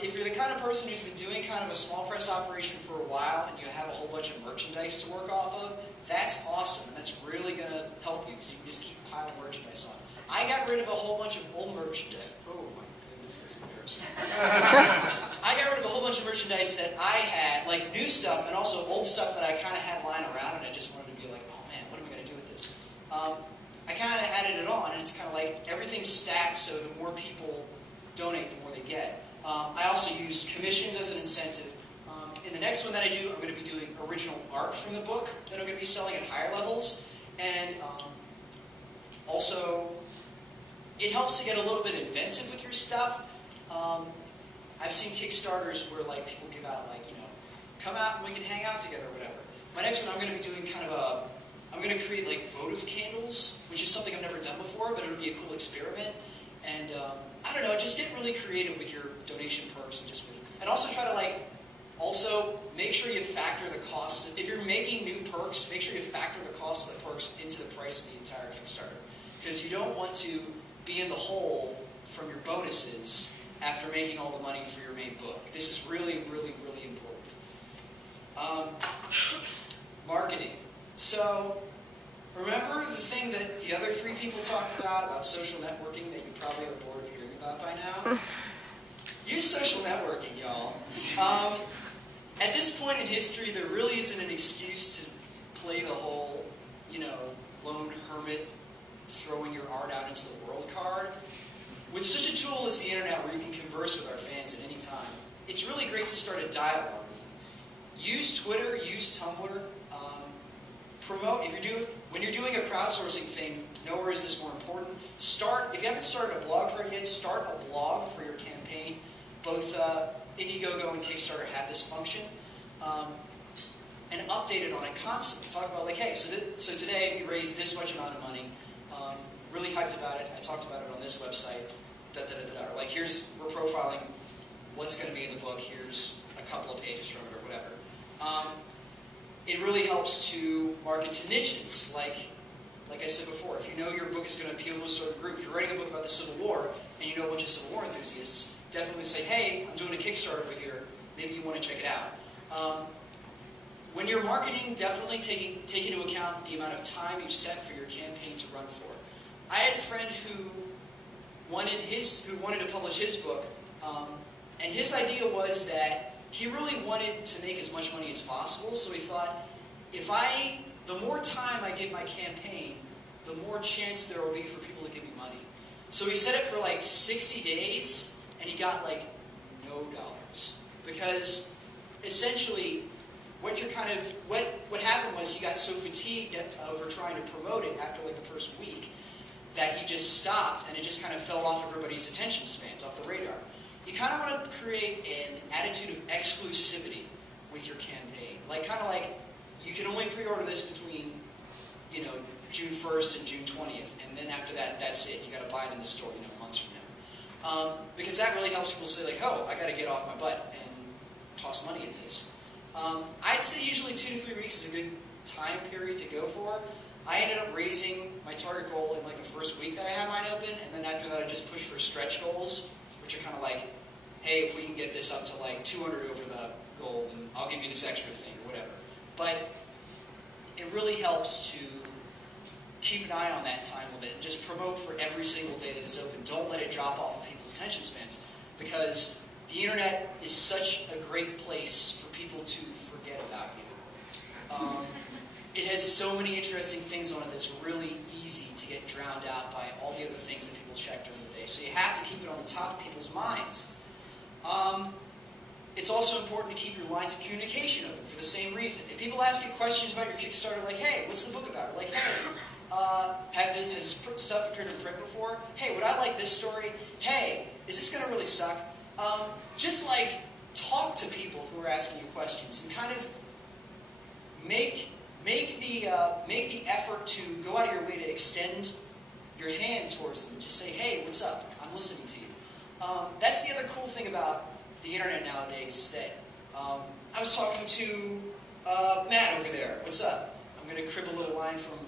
If you're the kind of person who's been doing kind of a small press operation for a while and you have a whole bunch of merchandise to work off of, that's awesome, and that's really going to help you because you can just keep piling merchandise on. I got rid of a whole bunch of old merchandise. Oh my goodness, that's embarrassing. I got rid of a whole bunch of merchandise that I had, like new stuff and also old stuff that I kind of had lying around, and I just wanted to be like, oh man, what am I going to do with this? I kind of added it on, and it's kind of like everything stacks, so the more people donate, the more they get. I also use commissions as an incentive. In the next one that I do, I'm going to be doing original art from the book that I'm going to be selling at higher levels. And also, it helps to get a little bit inventive with your stuff. I've seen Kickstarters where like people give out like, come out and we can hang out together or whatever. my next one, I'm going to be doing kind of I'm going to create like votive candles, which is something I've never done before, but it would be a cool experiment. And I don't know, just get really creative with your donation perks and also try to also make sure you factor the cost. If you're making new perks, make sure you factor the cost of the perks into the price of the entire Kickstarter. Because you don't want to be in the hole from your bonuses after making all the money for your main book. This is really, really, really important. Marketing. So, remember the thing that the other three people talked about social networking that you probably are bored of hearing about by now? Use social networking, y'all. At this point in history, there really isn't an excuse to play the whole, lone hermit throwing your art out into the world card. With such a tool as the internet where you can converse with our fans at any time, it's really great to start a dialogue with them. Use Twitter, use Tumblr, promote, when you're doing a crowdsourcing thing, nowhere is this more important. If you haven't started a blog for it yet, start a blog for your campaign. Both Indiegogo and Kickstarter have this function. And update it on it constantly. Talk about hey, so today we raised this much amount of money. Really hyped about it. I talked about it on this website. Or we're profiling what's going to be in the book. Here's a couple of pages from it or whatever. It really helps to market to niches. Like I said before, if you know your book is going to appeal to a certain group, if you're writing a book about the Civil War and you know a bunch of Civil War enthusiasts, definitely say, hey, I'm doing a Kickstarter over here. Maybe you want to check it out. When you're marketing, definitely take into account the amount of time you set for your campaign to run for. I had a friend who wanted to publish his book, and his idea was that he really wanted to make as much money as possible, so he thought, the more time I give my campaign, the more chance there will be for people to give me money. So he set it for 60 days, and he got no dollars. Because essentially, what happened was he got so fatigued over trying to promote it after the first week that he just stopped, and it just kind of fell off everybody's attention spans, off the radar. You kind of want to create an attitude of exclusivity with your campaign. You can only pre-order this between, June 1st and June 20th, and then after that, that's it. You got to buy it in the store, months from now. Because that really helps people say, oh, I got to get off my butt and toss money at this. I'd say usually 2 to 3 weeks is a good time period to go for. I ended up raising my target goal in the first week that I had mine open, and then after that I just pushed for stretch goals, which are kind of hey, if we can get this up to 200 over the goal, then I'll give you this extra thing or whatever. But it really helps to keep an eye on that time limit and just promote for every single day that it's open. Don't let it drop off of people's attention spans, because the internet is such a great place for people to forget about you. It has so many interesting things on it that's really easy to get drowned out by all the other things that people check during the day. So you have to keep it on the top of people's minds. It's also important to keep your lines of communication open for the same reason. If people ask you questions about your Kickstarter, hey, what's the book about? Or hey, has this stuff appeared in print before? Hey, would I like this story? Hey, is this going to really suck? Just talk to people who are asking you questions and kind of make the effort to go out of your way to extend your hand towards them. Just say, hey, what's up? I'm listening to you. That's the other cool thing about the internet nowadays is that I was talking to Matt over there. What's up? I'm going to crib a little line from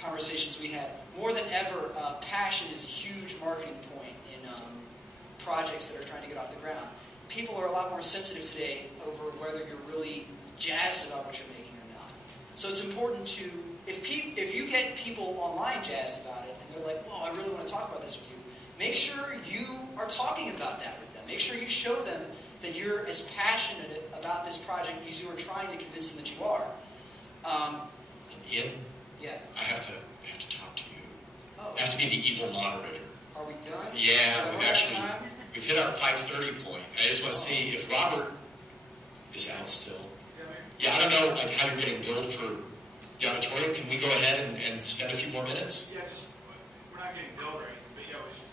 conversations we had. More than ever, passion is a huge marketing point in projects that are trying to get off the ground. People are a lot more sensitive today over whether you're really jazzed about what you're making or not. So it's important to, if you get people online jazzed about it, and they're like, well, I really want to talk about this with you, make sure you are talking about that with them. Make sure you show them that you're as passionate about this project as you are trying to convince them that you are. Ian? Yeah. I have to talk to you. Oh. I have to be the evil moderator. Are we done? Yeah, we've hit our 5:30 point. I just want to see if Robert is out still. Yeah, I don't know how you're getting billed for the auditorium. Can we go ahead and spend a few more minutes? Yeah, we're not getting billed or anything, but yeah, we should.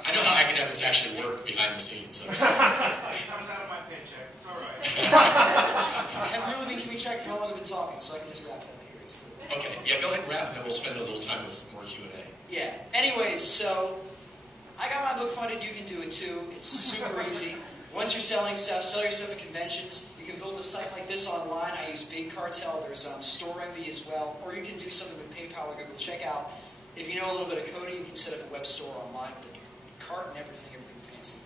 I know how academics actually work behind the scenes. So. It comes out of my paycheck. It's all right. I've really been keeping track of how long I've been talking, so I can just wrap it up here. It's cool. Okay, yeah, go ahead and wrap, and then we'll spend a little time with more Q&A. Yeah. Anyways, so I got my book funded. You can do it too. It's super easy. Once you're selling stuff, sell your stuff at conventions. You can build a site like this online. I use Big Cartel. There's StoreMD as well. Or you can do something with PayPal or Google Checkout. If you know a little bit of coding, you can set up a web store online with a cart and everything fancy.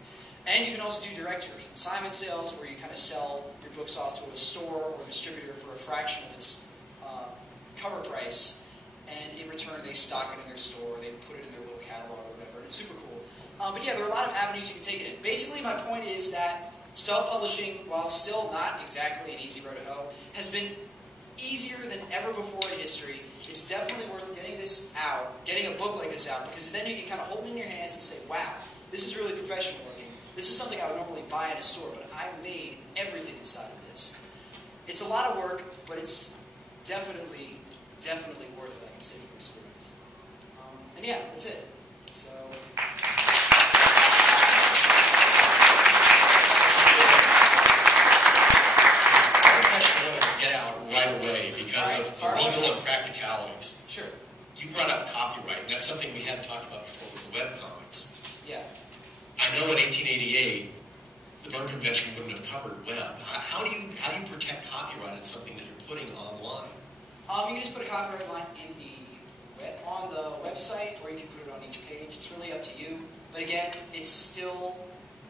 And you can also do direct or consignment sales, where you kind of sell your books off to a store or a distributor for a fraction of its cover price. And in return, they stock it in their store. They put it in their little catalog or whatever. And it's super cool. But yeah, there are a lot of avenues you can take it in. Basically, my point is that self-publishing, while still not exactly an easy road to hoe, has been easier than ever before in history. It's definitely worth getting this out, getting a book like this out, because then you can kind of hold it in your hands and say, wow, this is really professional looking. This is something I would normally buy in a store, but I made everything inside of this. It's a lot of work, but it's definitely worth it, I can say from experience. And yeah, that's it. So. Get out right away because of the legal and practicalities. Sure. You brought up copyright, and that's something we hadn't talked about before with the webcomics. Yeah. I know in 1888, the Berne Convention wouldn't have covered web. How do you protect copyright on something that you're putting online? You can just put a copyright line on the website, or you can put it on each page. It's really up to you. But again, it's still,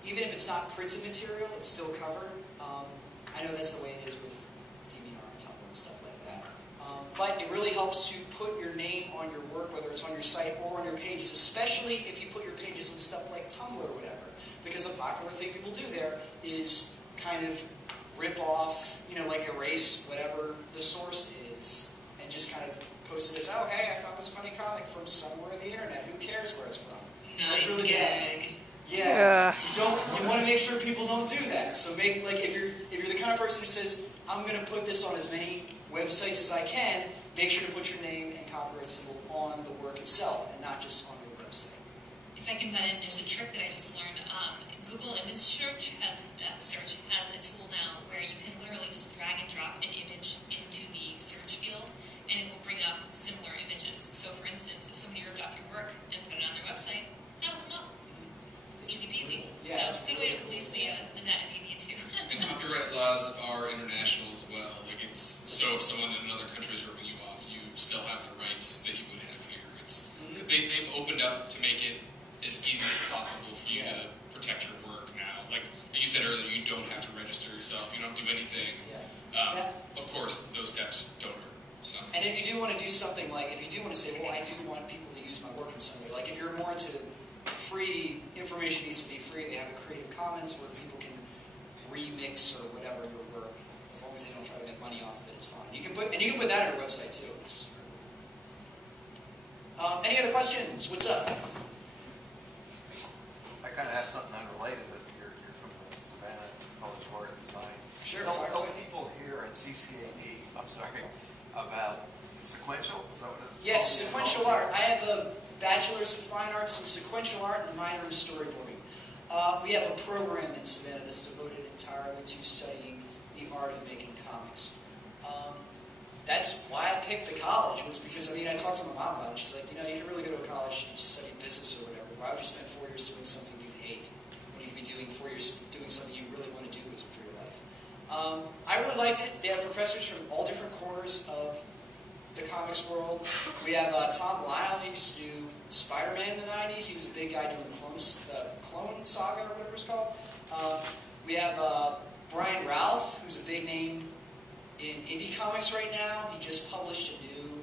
even if it's not printed material, it's still covered. I know that's the way it is with DVR and Tumblr and stuff like that. But it really helps to put your name on your work, whether it's on your site or on your pages, especially if you put your pages on stuff like Tumblr or whatever. Because a popular thing people do there is kind of rip off, like erase whatever the source is, and just kind of post it as, oh, hey, I found this funny comic from somewhere on the internet. Who cares where it's from? That's really gag. Yeah. You want to make sure people don't do that. So if you're the kind of person who says, I'm going to put this on as many websites as I can, make sure to put your name and copyright symbol on the work itself and not just on your website. If I can butt in, there's a trick that I just learned. Google Image Search has a tool now where you can literally just drag and drop an image into the search field, and it will bring up similar images. So, for instance, if somebody ripped off your work and put it on their website, that'll come up. Easy peasy. Yeah, so it's a good way to police the net if you need to. And copyright laws are international as well. So if someone in another country is ripping you off, you still have the rights that you would have here. They've opened up to make it as easy as possible for you to protect your work now. Like you said earlier, you don't have to register yourself. You don't do anything. Of course, those steps don't hurt. So. And if you do want to do something if you do want to say, well, I do want people to use my work in some way, like if you're more into free, information needs to be free, they have a Creative Commons where people can remix or whatever your work, as long as they don't try to make money off of it, it's fine. You can put that on your website too. Any other questions? What's up? I kind of have something unrelated, but you're from the Savannah College of Art and Design. Sure. Tell people here at CCAD, about sequential. Is that what it is? Yes, sequential art. I have a Bachelor's of Fine Arts in Sequential Art and a minor in Storyboarding. We have a program in Savannah that's devoted entirely to studying the art of making comics. That's why I picked the college, was because, I talked to my mom about it. She's like, you can really go to a college to study business or whatever. Why would you spend 4 years doing something you hate when you could be doing 4 years doing something you really want to do for your life? I really liked it. They have professors from all different corners of the comics world. We have Tom Lyle, who used to do Spider-Man in the 90s. He was a big guy doing the Clone Saga or whatever it's called. We have Brian Ralph, who's a big name in indie comics right now. He just published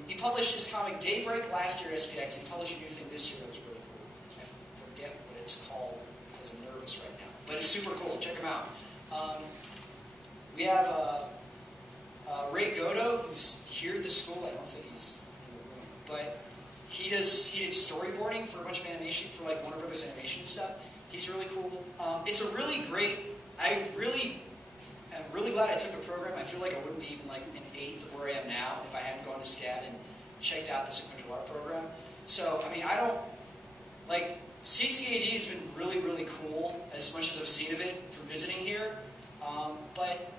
he published his comic Daybreak last year at SPX. He published a new thing this year that was really cool. I forget what it's called because I'm nervous right now. But it's super cool. Check him out. We have Ray Godo, who's here at the school. I don't think he's in the room. But he did storyboarding for a bunch of animation, for Warner Brothers animation stuff. He's really cool. It's a really great, I'm really glad I took the program. I feel like I wouldn't be even an eighth of where I am now if I hadn't gone to CCAD and checked out the sequential art program. So, CCAD has been really, really cool as much as I've seen of it from visiting here. But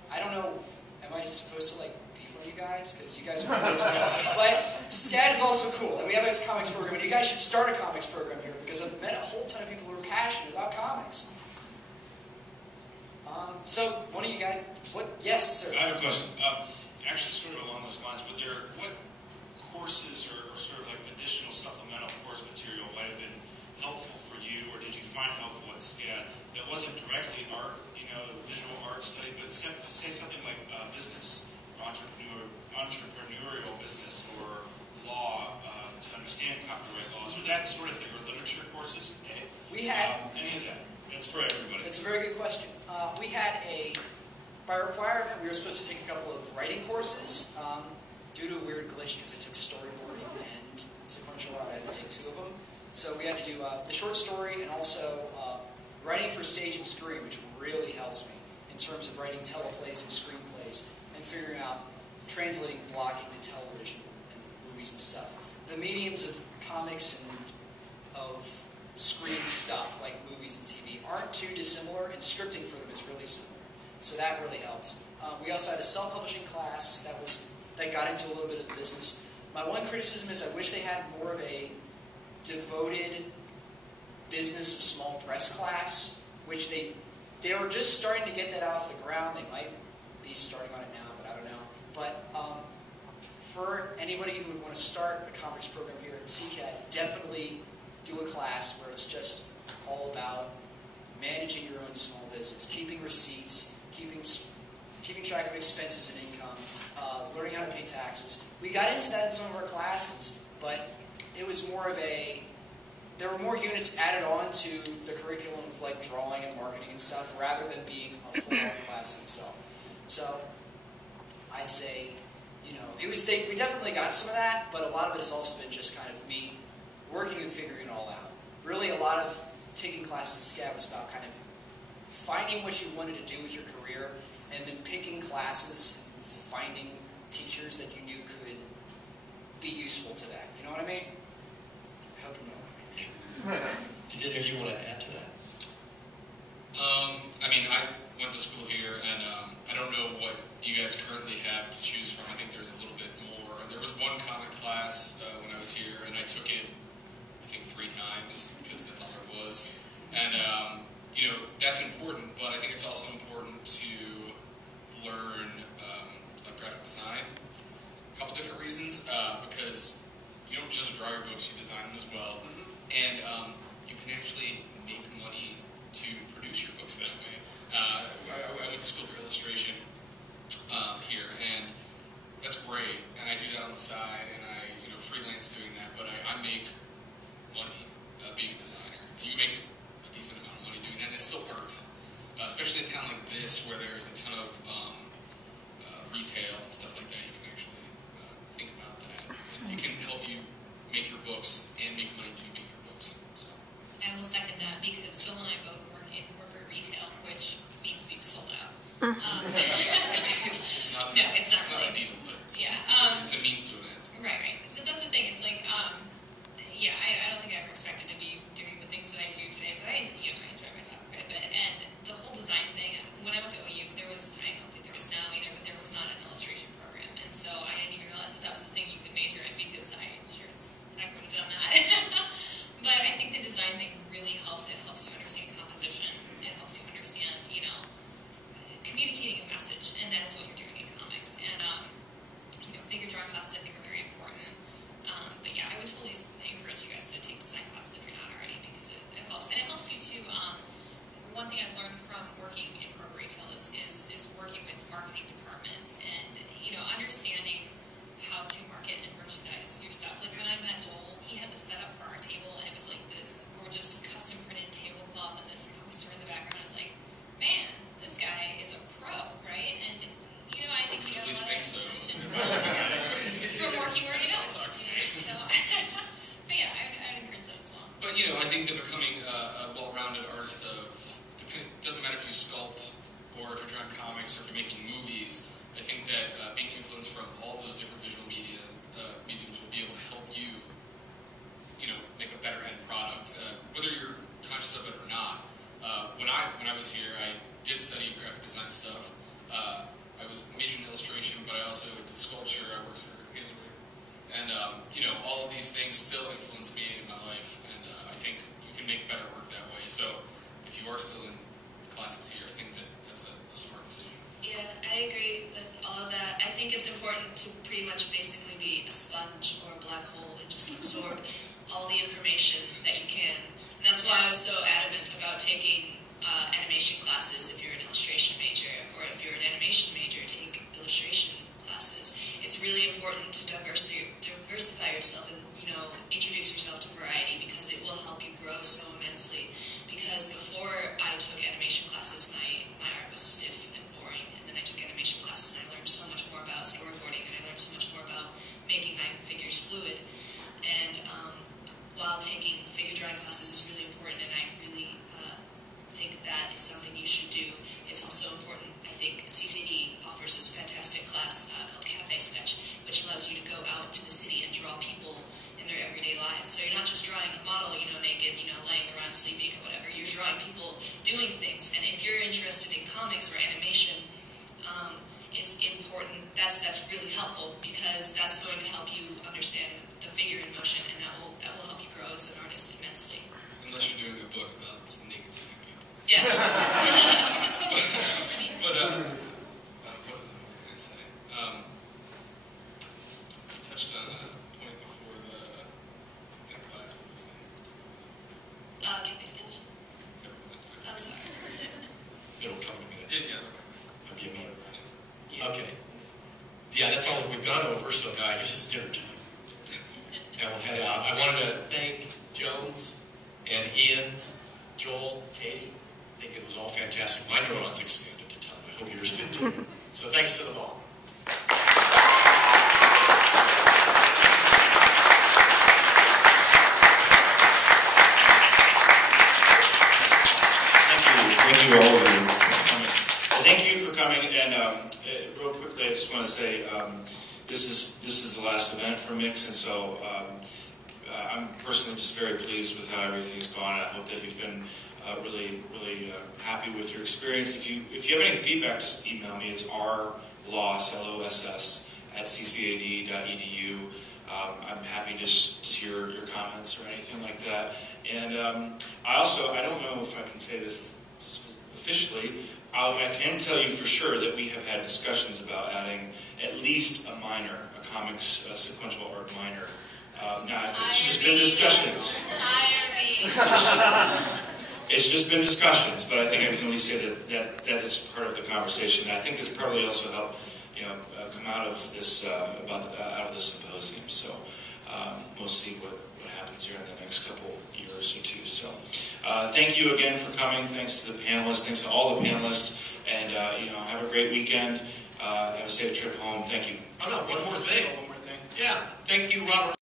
You guys are cool as well. But CCAD is also cool, and we have a comics program, and you guys should start a comics program here, because I've met a whole ton of people who are passionate about comics. So, one of you guys, what? Yes, sir. I have a question. Actually, sort of along those lines, what courses or sort of like additional supplemental course material might have been helpful for you, or did you find helpful at SCAD that wasn't directly art, visual art study, but say something like business, entrepreneurial business, or law to understand copyright laws, or that sort of thing, or literature courses? We had any of that. It's for everybody. It's a very good question. We had by requirement, we were supposed to take a couple of writing courses. Due to a weird glitch, because I took storyboarding and sequential art, I had to take 2 of them. So we had to do the short story and also writing for stage and screen, which really helps me in terms of writing teleplays and screenplays and figuring out translating blocking to television and movies and stuff. The mediums of comics and of screen stuff, like movies and TV, aren't too dissimilar, and scripting for them is really similar. So that really helped. We also had a self-publishing class that got into a little bit of the business. My one criticism is I wish they had more of a devoted business of small press class, which they were just starting to get that off the ground. They might be starting on it now, but I don't know. But for anybody who would want to start a comics program here at CCAD, definitely do a class where it's just all about managing your own small business, keeping receipts, keeping track of expenses and income, learning how to pay taxes. We got into that in some of our classes, but it was more of there were more units added on to the curriculum of like drawing and marketing and stuff, rather than being a full-on class in itself. So I'd say, we definitely got some of that, but a lot of it has also been just kind of me working and figuring it all out. Really, a lot of taking classes at SCAD was about kind of finding what you wanted to do with your career, and then picking classes and finding teachers that you knew could be useful to that. You know what I mean? I hope you know. Did any of you want to add to that? I went to school here, and I don't know what you guys currently have to choose from. I think there's a little bit more. There was one comic class when I was here, and I took it, I think, 3 times, because that's all there was. And, that's important, but I think it's also important to learn graphic design. A couple different reasons, because you don't just draw your books, you design them as well. And you can actually make money to produce your books that way. I went to school for illustration here, and that's great. And I do that on the side, and I freelance doing that. But I make money being a designer. And you make a decent amount of money doing that, and it still works. Especially in a town like this, where there's a ton of retail and stuff like that. You can actually think about that. And it can help you make your books and make money to make your books. So. I will second that, because Jill and I both work in corporate retail, which means we've sold out. It's not no, it's not really. A deal, but yeah, it's a means to an end. Right. But that's the thing. It's like, I don't think I ever expected to be doing the things that I do today, but I enjoy my job quite a bit. And the whole design thing, when I went to OU, I don't think there was now either, but there was not an illustration program. And so I didn't even realize that was the thing you could major in, because I could have done that. But I think the design thing really helps. It helps you understand composition. It helps you understand, communicating a message, and that is what you're doing in comics. And, figure drawing classes I think are very important. But yeah, I would totally encourage you guys to take design classes if you're not already, because it helps. And it helps you too. One thing I've learned from working in corporate retail is working with marketing departments and, understanding how to market and merchandise your stuff. Like when I met Joel, he had the setup for our table, and it was like this gorgeous custom printed tablecloth and this poster in the background. I was like, man, this guy is a pro, right? And I think he got a lot of inspiration from working where he does. So, but yeah, I'd encourage that as well. But I think that becoming a well-rounded artist doesn't matter if you sculpt or if you're drawing comics or if you're making movies. I think that being influenced from all those different visual mediums will be able to help you, make a better end product, whether you're conscious of it or not. When I was here, I did study graphic design stuff. I was majoring in illustration, but I also did sculpture. I worked for you know, all of these things still influence me in my life, and I think you can make better work that way. So if you are still in classes here, I think that that's a smart decision. Yeah, I agree with all of that. I think it's important to pretty much basically be a sponge or a black hole and just absorb all the information that you can. And that's why I was so adamant about taking animation classes if you're an illustration major, or if you're an animation major, take illustration classes. It's really important to diversify yourself and, you know, introduce yourself to variety, because it will help you grow so immensely. Because before I took animation classes, my art was stiff and boring, and then I took animation classes and I learned so much more about storyboarding, and I learned so much more about making my figures fluid. And while taking figure drawing classes is really important, and I really think that is something you should do, it's also important, I think CCAD offers this fantastic class called Cafe Sketch, which allows you to go out to the city and draw people in their everyday lives. So you're not just drawing a model, you know, naked, you know, laying around sleeping or whatever. You're drawing people doing things. And if you're interested in comics or animation, it's important. That's really helpful, because that's going to help you understand the figure in motion, and that will help you grow as an artist immensely. Unless you're doing a book about naked sleeping people. Yeah. But what was I going to say? You touched on a point before that class. What was that? Cafe Sketch? I'm sorry. It'll come in a minute. Yeah. I'll be a minute. Okay. Yeah, that's all we've gone over, so I guess it's dinner time. And we'll head out. I wanted to thank Jones and Ian, Joel, Katie. I think it was all fantastic. My neurons expanded a ton. I hope yours did too. So thanks to them all. Thank you all for coming. Thank you for coming, and real quickly, I just want to say this is the last event for Mix, and so I'm personally just very pleased with how everything's gone. I hope that you've been really happy with your experience. If you have any feedback, just email me. It's rloss, L-O-S-S, @ccad.edu. I'm happy just to hear your comments or anything like that. And I don't know if I can say this officially, I can tell you for sure that we have had discussions about adding at least a minor, a comics sequential art minor. Now, it's just been discussions. It's just been discussions, but I think I can at least say that is part of the conversation. And I think this probably also helped, come out of this out of the symposium. So we'll see what happens here in the next couple years or two. So thank you again for coming. Thanks to the panelists. Thanks to all the panelists. And have a great weekend. Have a safe trip home. Thank you. Oh no, one more thing. Yeah, thank you, Robert.